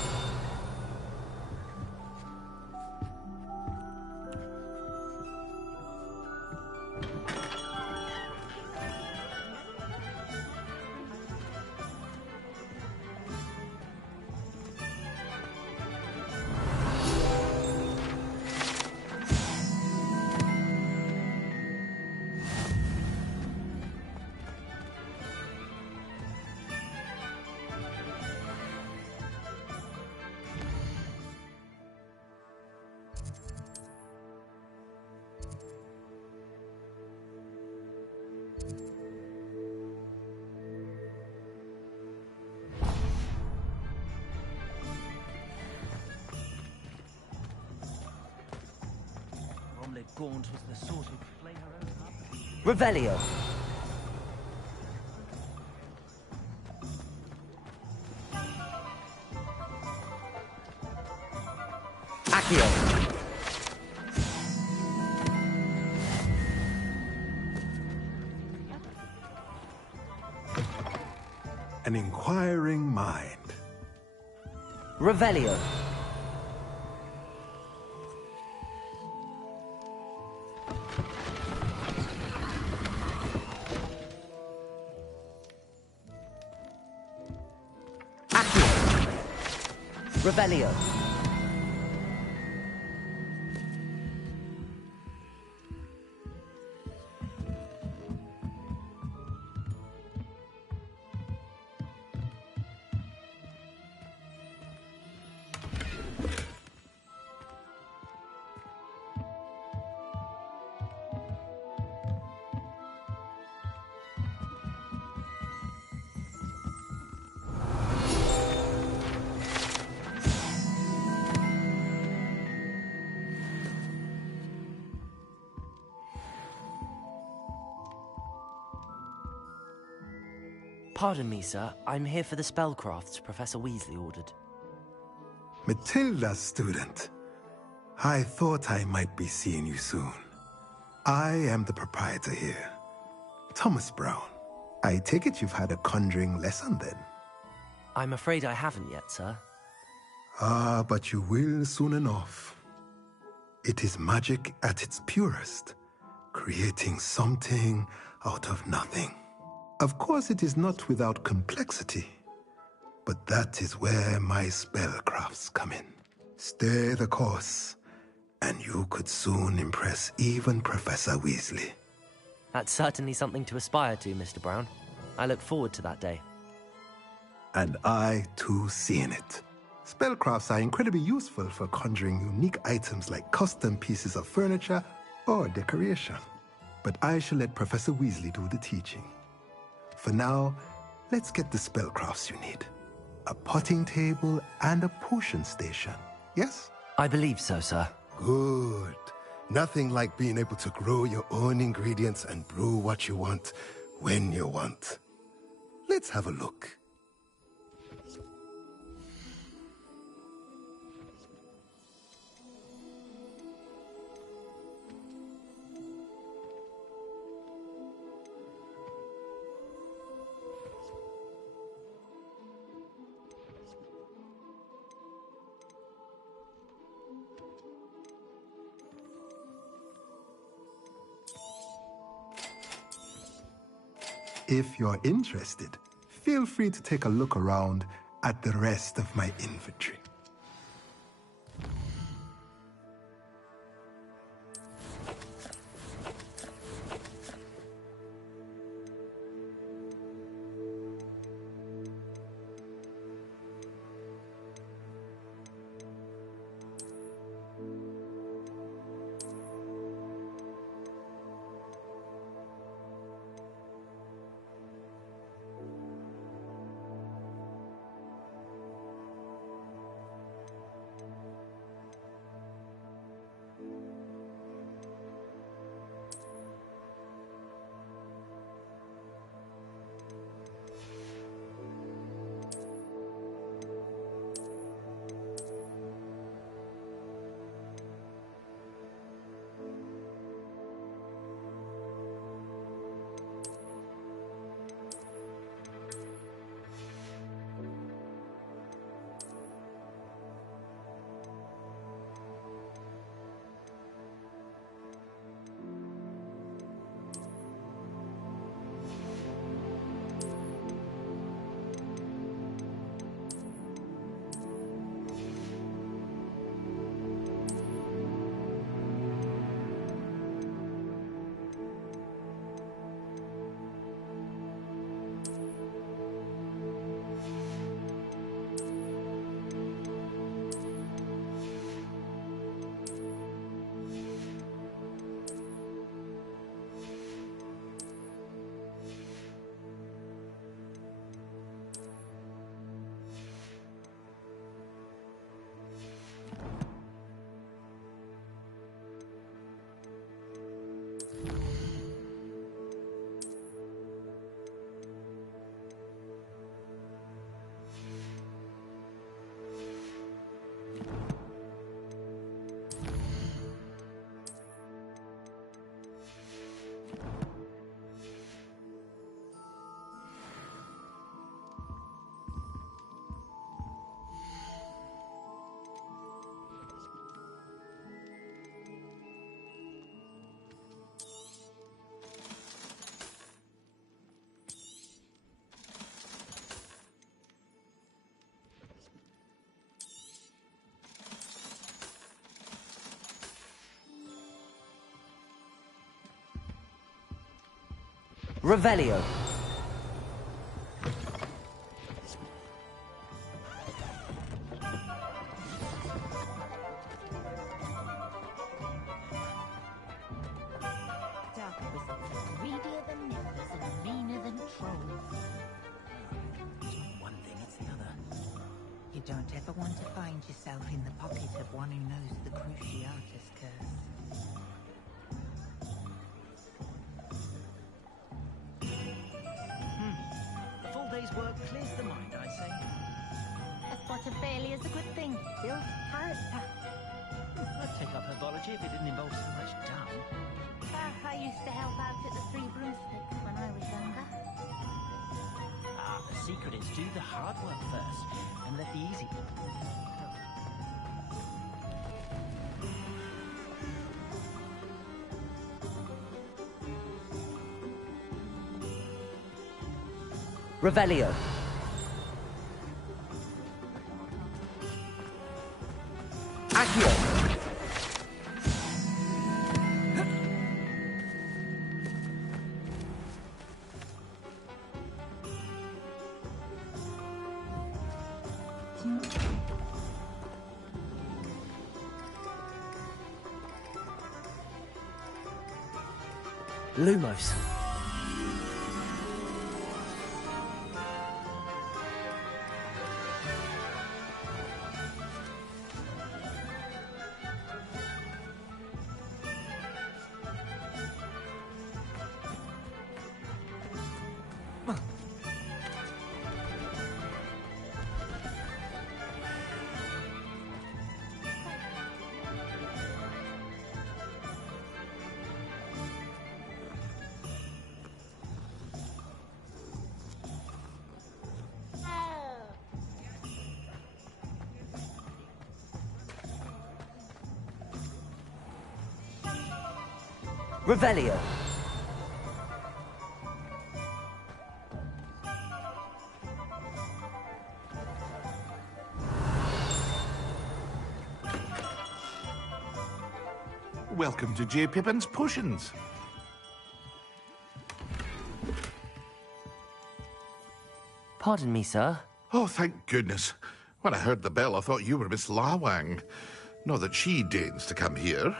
that Gaunt was the sort who'd flay her own mother. Revelio. Accio. An inquiring mind. Revelio. Accio. Revelio. Pardon me, sir. I'm here for the spellcrafts Professor Weasley ordered. Matilda's student. I thought I might be seeing you soon. I am the proprietor here, Thomas Brown. I take it you've had a conjuring lesson then? I'm afraid I haven't yet, sir. Ah, but you will soon enough. It is magic at its purest, creating something out of nothing. Of course, it is not without complexity, but that is where my spellcrafts come in. Stay the course, and you could soon impress even Professor Weasley. That's certainly something to aspire to, Mr. Brown. I look forward to that day. And I, too, see in it. Spellcrafts are incredibly useful for conjuring unique items like custom pieces of furniture or decoration. But I shall let Professor Weasley do the teaching. For now, let's get the spellcrafts you need. A potting table and a potion station, yes? I believe so, sir. Good. Nothing like being able to grow your own ingredients and brew what you want, when you want. Let's have a look. If you're interested, feel free to take a look around at the rest of my inventory. Revelio. Dark wizards are greedier than nippers and meaner than trolls. One thing, it's the other. You don't ever want to find yourself in the pocket of one who knows the Cruciatus curse. A full day's work clears the mind, I say. A spot of failure is a good thing. Builds character. I'd take up herbology if it didn't involve so much dung. I used to help out at the Three Broomsticks when I was younger. The secret is do the hard work first, and let the easy work. Revelio. Accio. Lumos. Revelio. Welcome to J. Pippin's Potions. Pardon me, sir. Oh, thank goodness. When I heard the bell, I thought you were Miss Lawang. Not that she deigns to come here.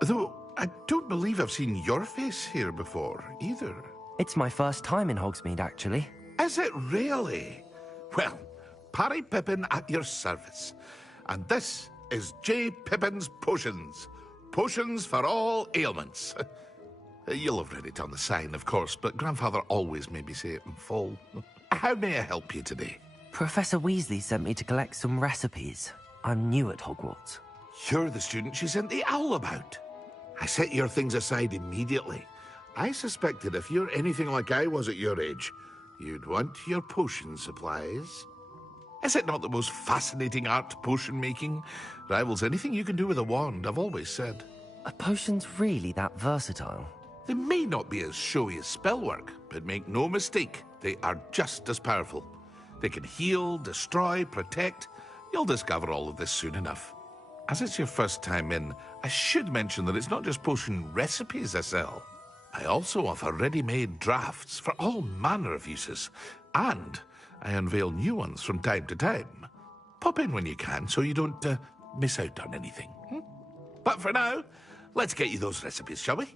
Though, I don't believe I've seen your face here before, either. It's my first time in Hogsmeade, actually. Is it really? Well, Parry Pippin at your service. And this is J. Pippin's Potions. Potions for all ailments. You'll have read it on the sign, of course, but Grandfather always made me say it in full. How may I help you today? Professor Weasley sent me to collect some recipes. I'm new at Hogwarts. You're the student she sent the owl about. I set your things aside immediately. I suspected if you're anything like I was at your age, you'd want your potion supplies. Is it not the most fascinating art, potion making? Rivals anything you can do with a wand, I've always said. Are potions really that versatile? They may not be as showy as spellwork, but make no mistake, they are just as powerful. They can heal, destroy, protect. You'll discover all of this soon enough. As it's your first time in, I should mention that it's not just potion recipes I sell. I also offer ready-made drafts for all manner of uses, and I unveil new ones from time to time. Pop in when you can so you don't miss out on anything. But for now, let's get you those recipes, shall we?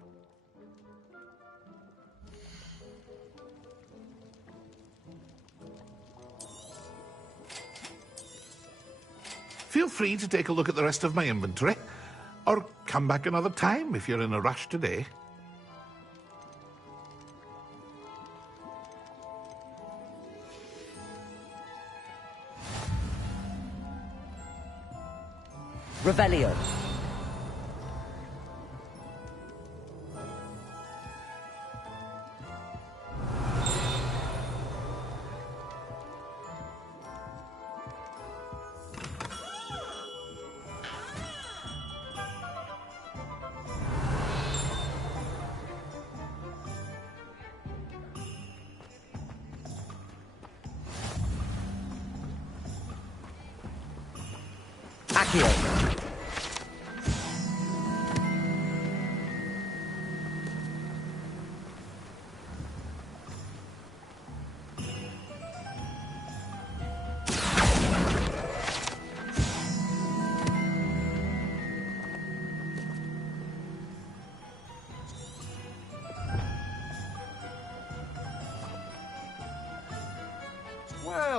Feel free to take a look at the rest of my inventory, or come back another time if you're in a rush today. Revelio. Accio.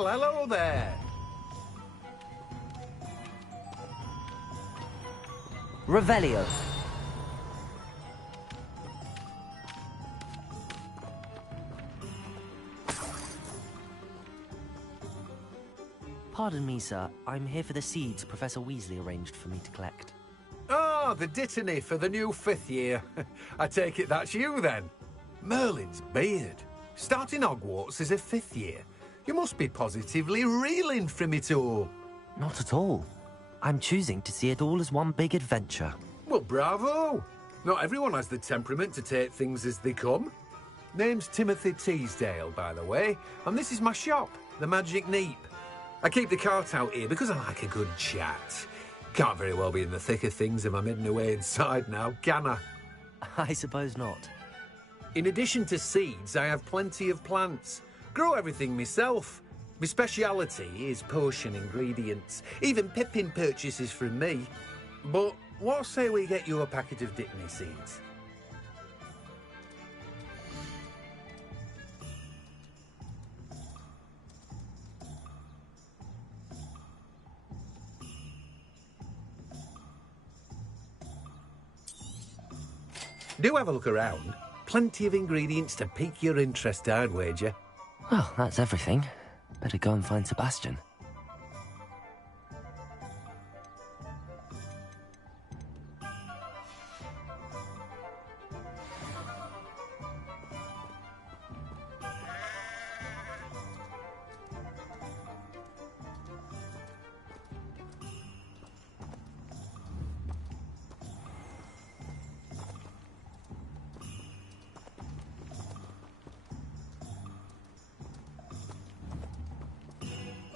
Well, hello there. Revelio. Pardon me, sir. I'm here for the seeds Professor Weasley arranged for me to collect. Oh, the dittany for the new 5th year. I take it that's you, then. Merlin's beard. Starting Hogwarts as a 5th year. You must be positively reeling from it all. Not at all. I'm choosing to see it all as one big adventure. Well, bravo. Not everyone has the temperament to take things as they come. Name's Timothy Teasdale, by the way, and this is my shop, the Magic Neep. I keep the cart out here because I like a good chat. Can't very well be in the thick of things if I'm hidden away inside now, can I? I suppose not. In addition to seeds, I have plenty of plants. Grow everything myself. My speciality is potion ingredients. Even Pippin purchases from me. But what say we get you a packet of Dittany seeds? Do have a look around. Plenty of ingredients to pique your interest, I'd wager. Well, that's everything. Better go and find Sebastian.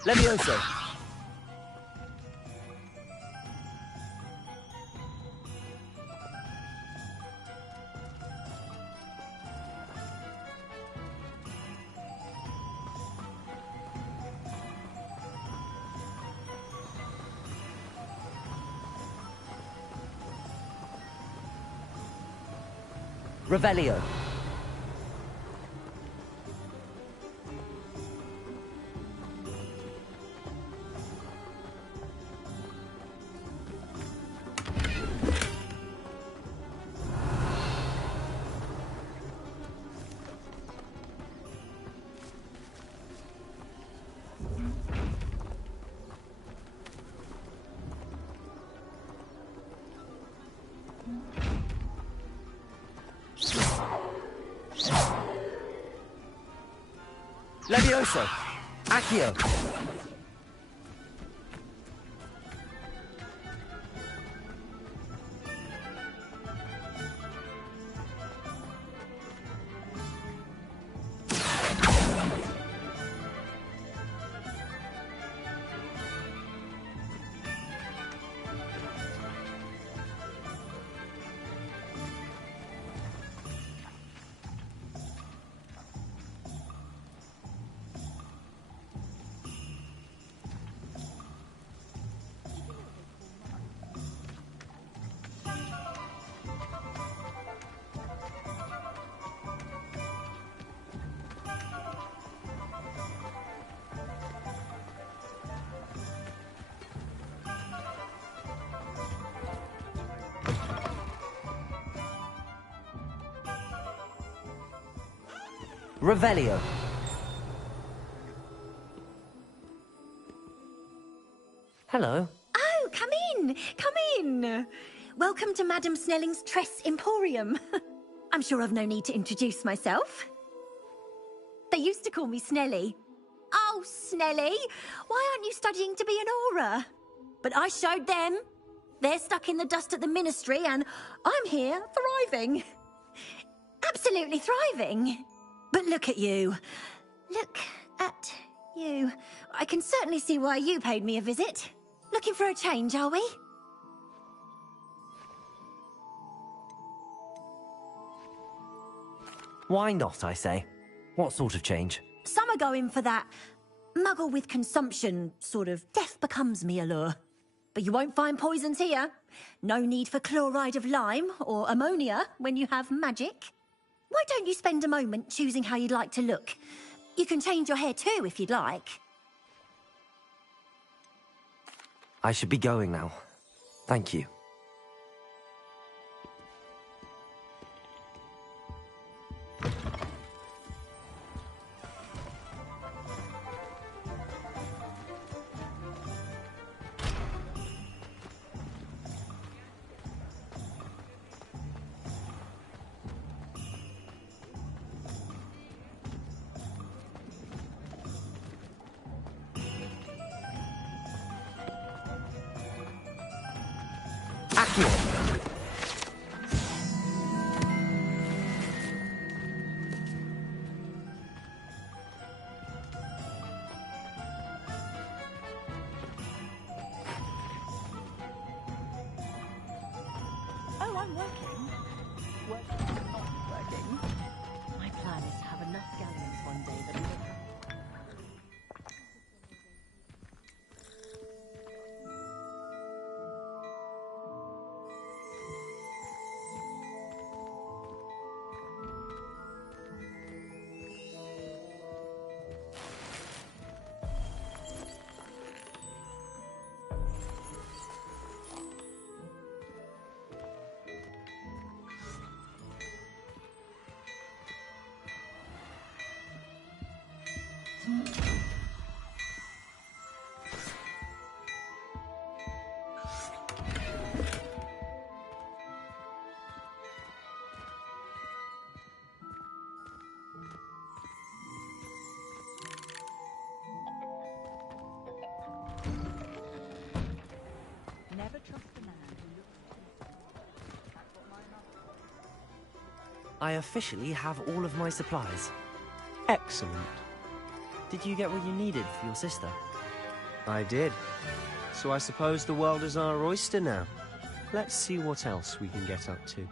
Levioso. Revelio. Levioso. Accio. Revelio. Hello. Oh, come in! Come in! Welcome to Madame Snelling's Tress Emporium. I'm sure I've no need to introduce myself. They used to call me Snelly. Oh, Snelly! Why aren't you studying to be an aura? But I showed them. They're stuck in the dust at the Ministry, and I'm here, thriving. Absolutely thriving. But look at you. Look at you. I can certainly see why you paid me a visit. Looking for a change, are we? Why not, I say? What sort of change? Some are going for that muggle with consumption, sort of death becomes me allure. But you won't find poisons here. No need for chloride of lime or ammonia when you have magic. Why don't you spend a moment choosing how you'd like to look? You can change your hair too if you'd like. I should be going now. Thank you. Oh, I'm working. Working, not working. My plan is to have enough galleons one day that we don't have... Never trust a man who looks... I officially have all of my supplies. Excellent. Did you get what you needed for your sister? I did. So I suppose the world is our oyster now. Let's see what else we can get up to.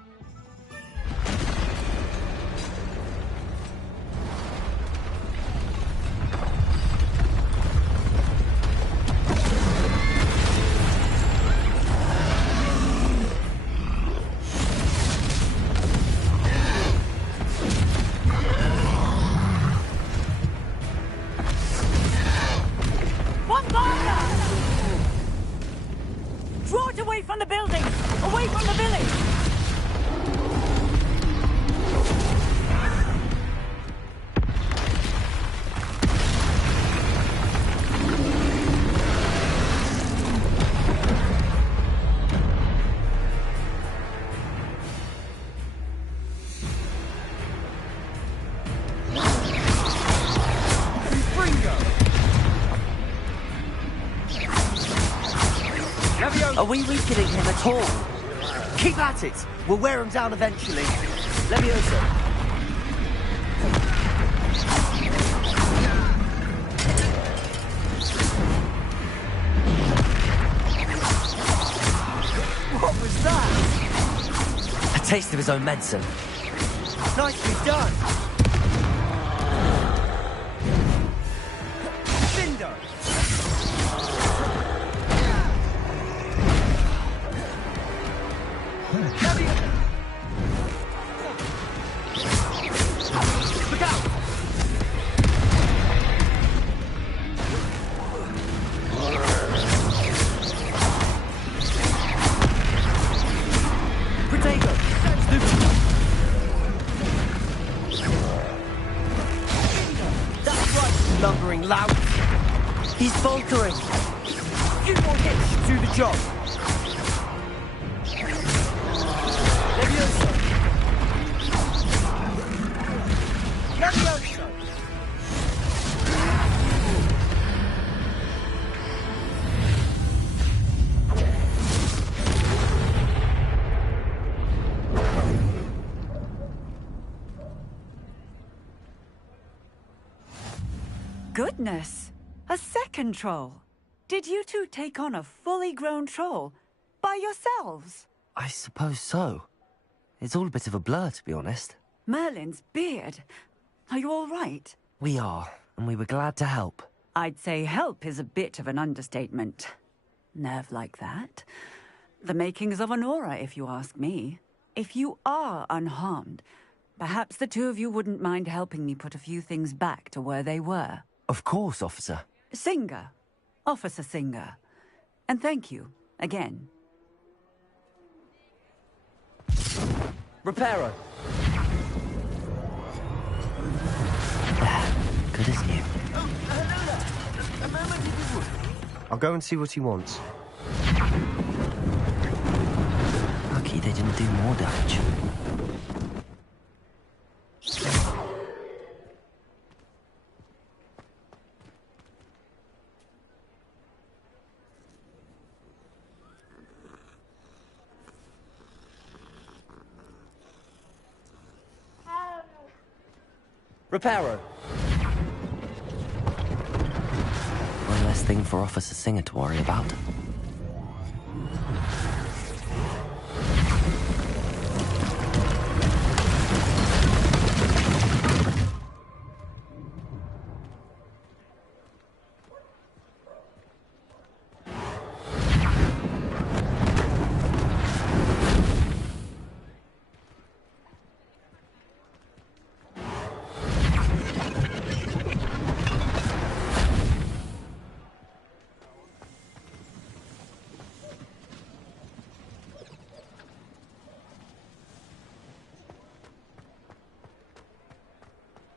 Draw it away from the building! Away from the village! Are we weakening him at all? Keep at it! We'll wear him down eventually. Levioso. What was that? A taste of his own medicine. Nicely done! Cinder! Lumbering loud. He's faltering. Few more hits to the job. Levioso. Levioso. Goodness! A second troll! Did you two take on a fully grown troll? By yourselves? I suppose so. It's all a bit of a blur, to be honest. Merlin's beard. Are you all right? We are, and we were glad to help. I'd say help is a bit of an understatement. Nerve like that. The makings of an aura, if you ask me. If you are unharmed, perhaps the two of you wouldn't mind helping me put a few things back to where they were. Of course, officer. Singer. Officer Singer. And thank you, again. Reparo! Good as new. I'll go and see what he wants. Lucky they didn't do more damage. Reparo! One less thing for Officer Singer to worry about.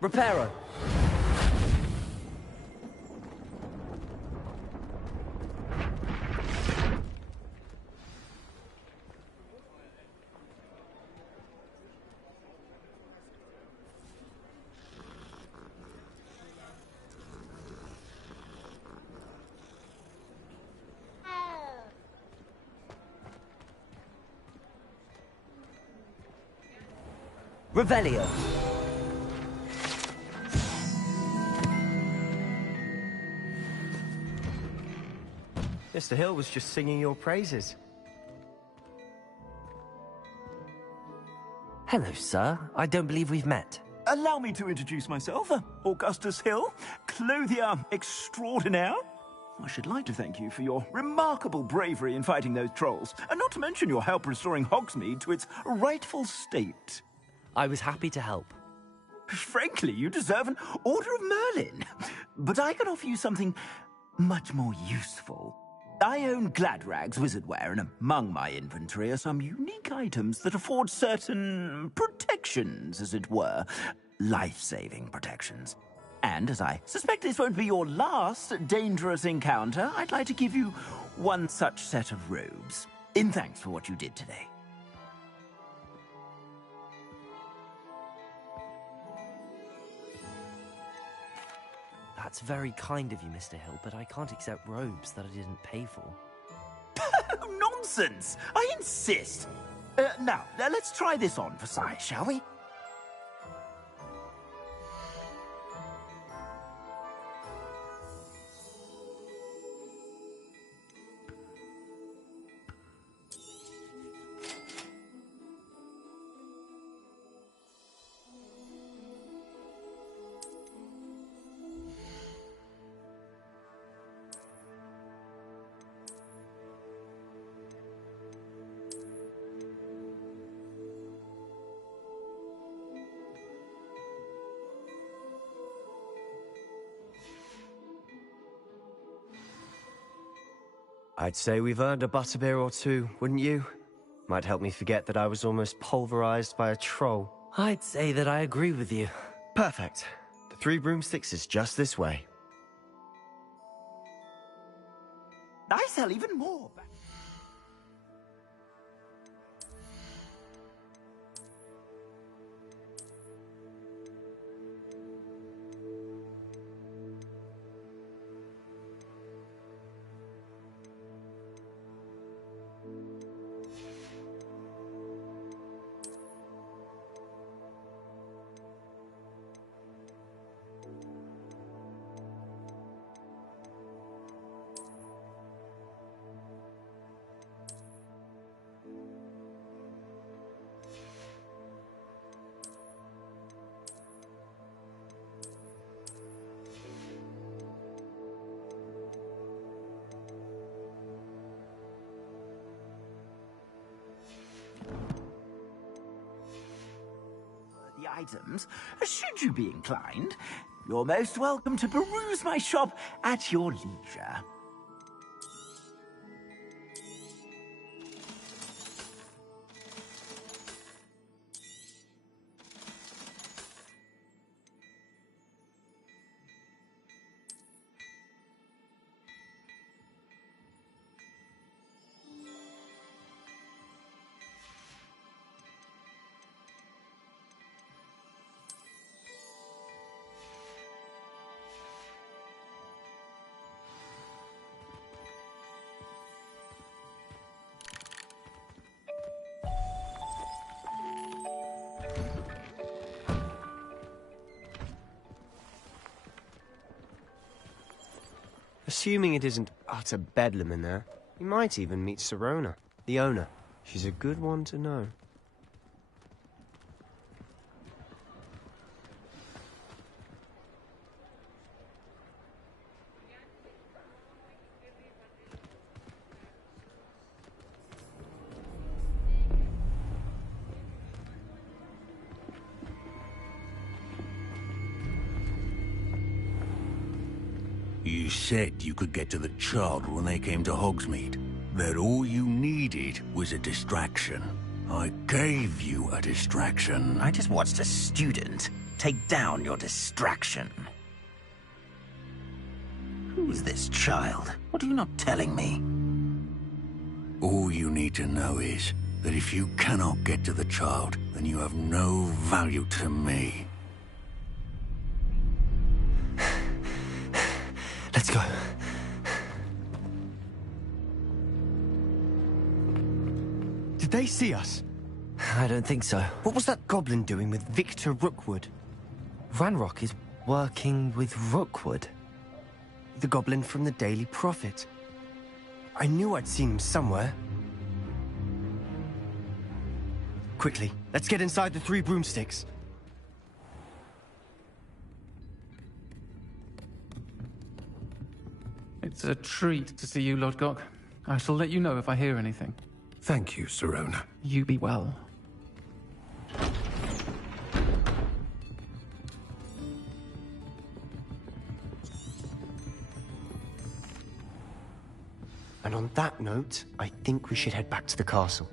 Reparo! Revelio! Mr. Hill was just singing your praises. Hello, sir. I don't believe we've met. Allow me to introduce myself, Augustus Hill, clothier extraordinaire. I should like to thank you for your remarkable bravery in fighting those trolls, and not to mention your help restoring Hogsmeade to its rightful state. I was happy to help. Frankly, you deserve an Order of Merlin. But I can offer you something much more useful. I own Gladrag's wizardware, and among my inventory are some unique items that afford certain protections, as it were. Life-saving protections. And as I suspect this won't be your last dangerous encounter, I'd like to give you one such set of robes, in thanks for what you did today. That's very kind of you, Mr. Hill, but I can't accept robes that I didn't pay for. Nonsense! I insist! Now, let's try this on for size, shall we? I'd say we've earned a butterbeer or two, wouldn't you? Might help me forget that I was almost pulverized by a troll. I'd say that I agree with you. Perfect. The 3 broomsticks is just this way. I sell even more. Items, should you be inclined, you're most welcome to peruse my shop at your leisure. Assuming it isn't utter bedlam in there, you might even meet Sirona, the owner. She's a good one to know. You said you could get to the child when they came to Hogsmeade. That all you needed was a distraction. I gave you a distraction. I just watched a student take down your distraction. Who's this child? What are you not telling me? All you need to know is that if you cannot get to the child, then you have no value to me. Let's go. Did they see us? I don't think so. What was that goblin doing with Victor Rookwood? Ranrock is working with Rookwood. The goblin from the Daily Prophet. I knew I'd seen him somewhere. Quickly, let's get inside the 3 broomsticks. It's a treat to see you, Lodgok. I shall let you know if I hear anything. Thank you, Sirona. You be well. And on that note, I think we should head back to the castle.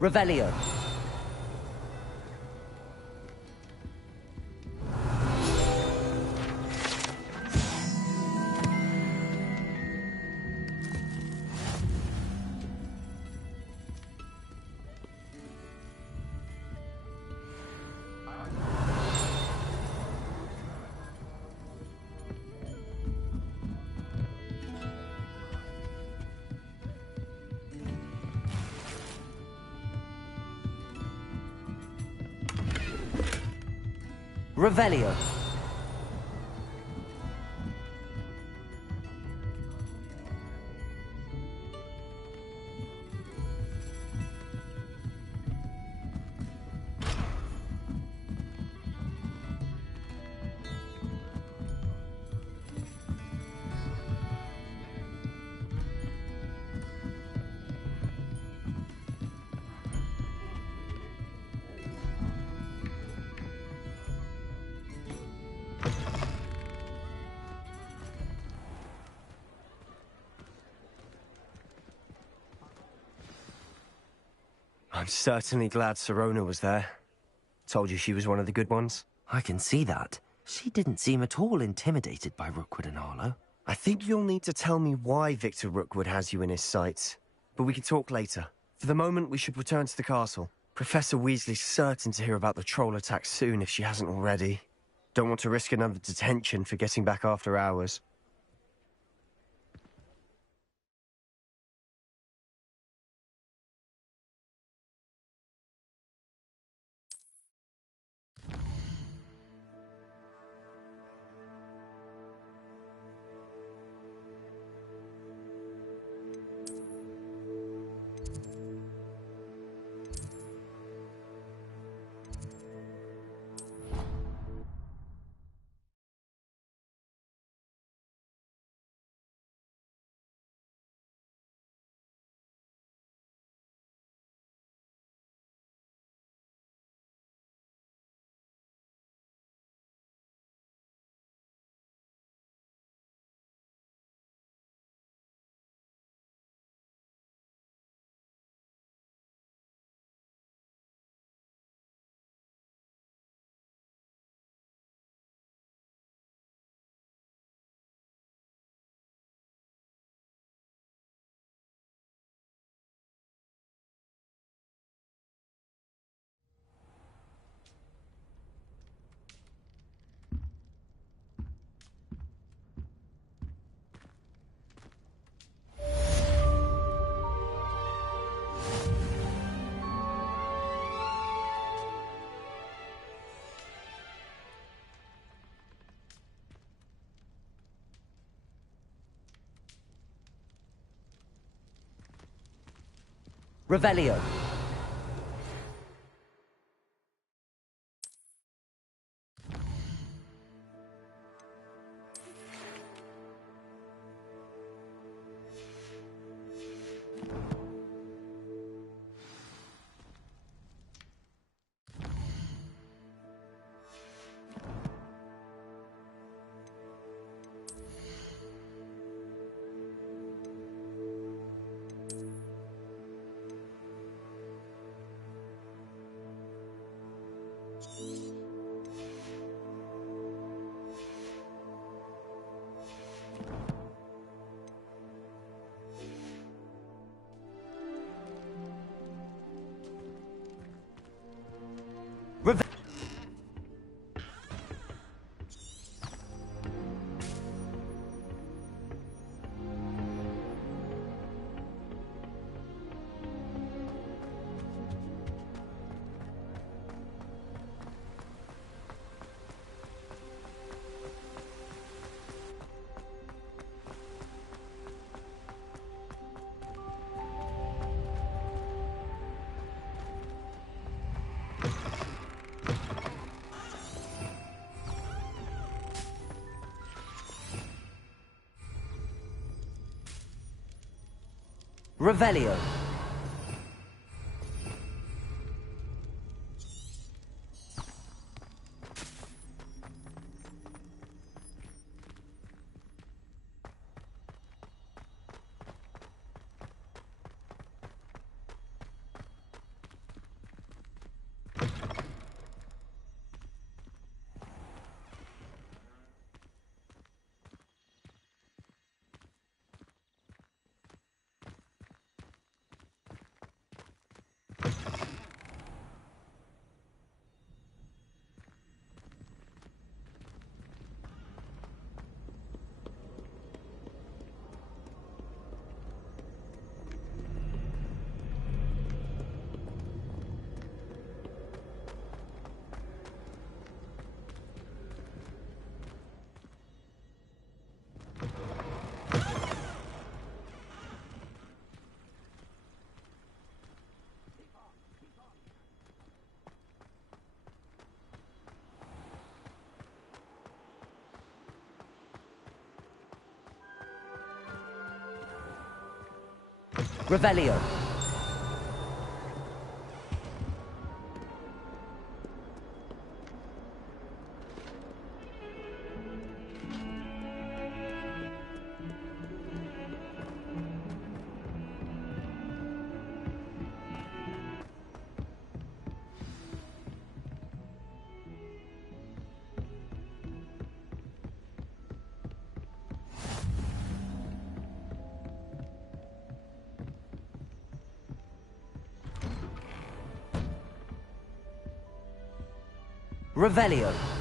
Revelio. Revelio. I'm certainly glad Sirona was there. Told you she was one of the good ones. I can see that. She didn't seem at all intimidated by Rookwood and Harlow. I think you'll need to tell me why Victor Rookwood has you in his sights. But we can talk later. For the moment, we should return to the castle. Professor Weasley's certain to hear about the troll attack soon if she hasn't already. Don't want to risk another detention for getting back after hours. Revelio. Revelio. Revelio. Revelio.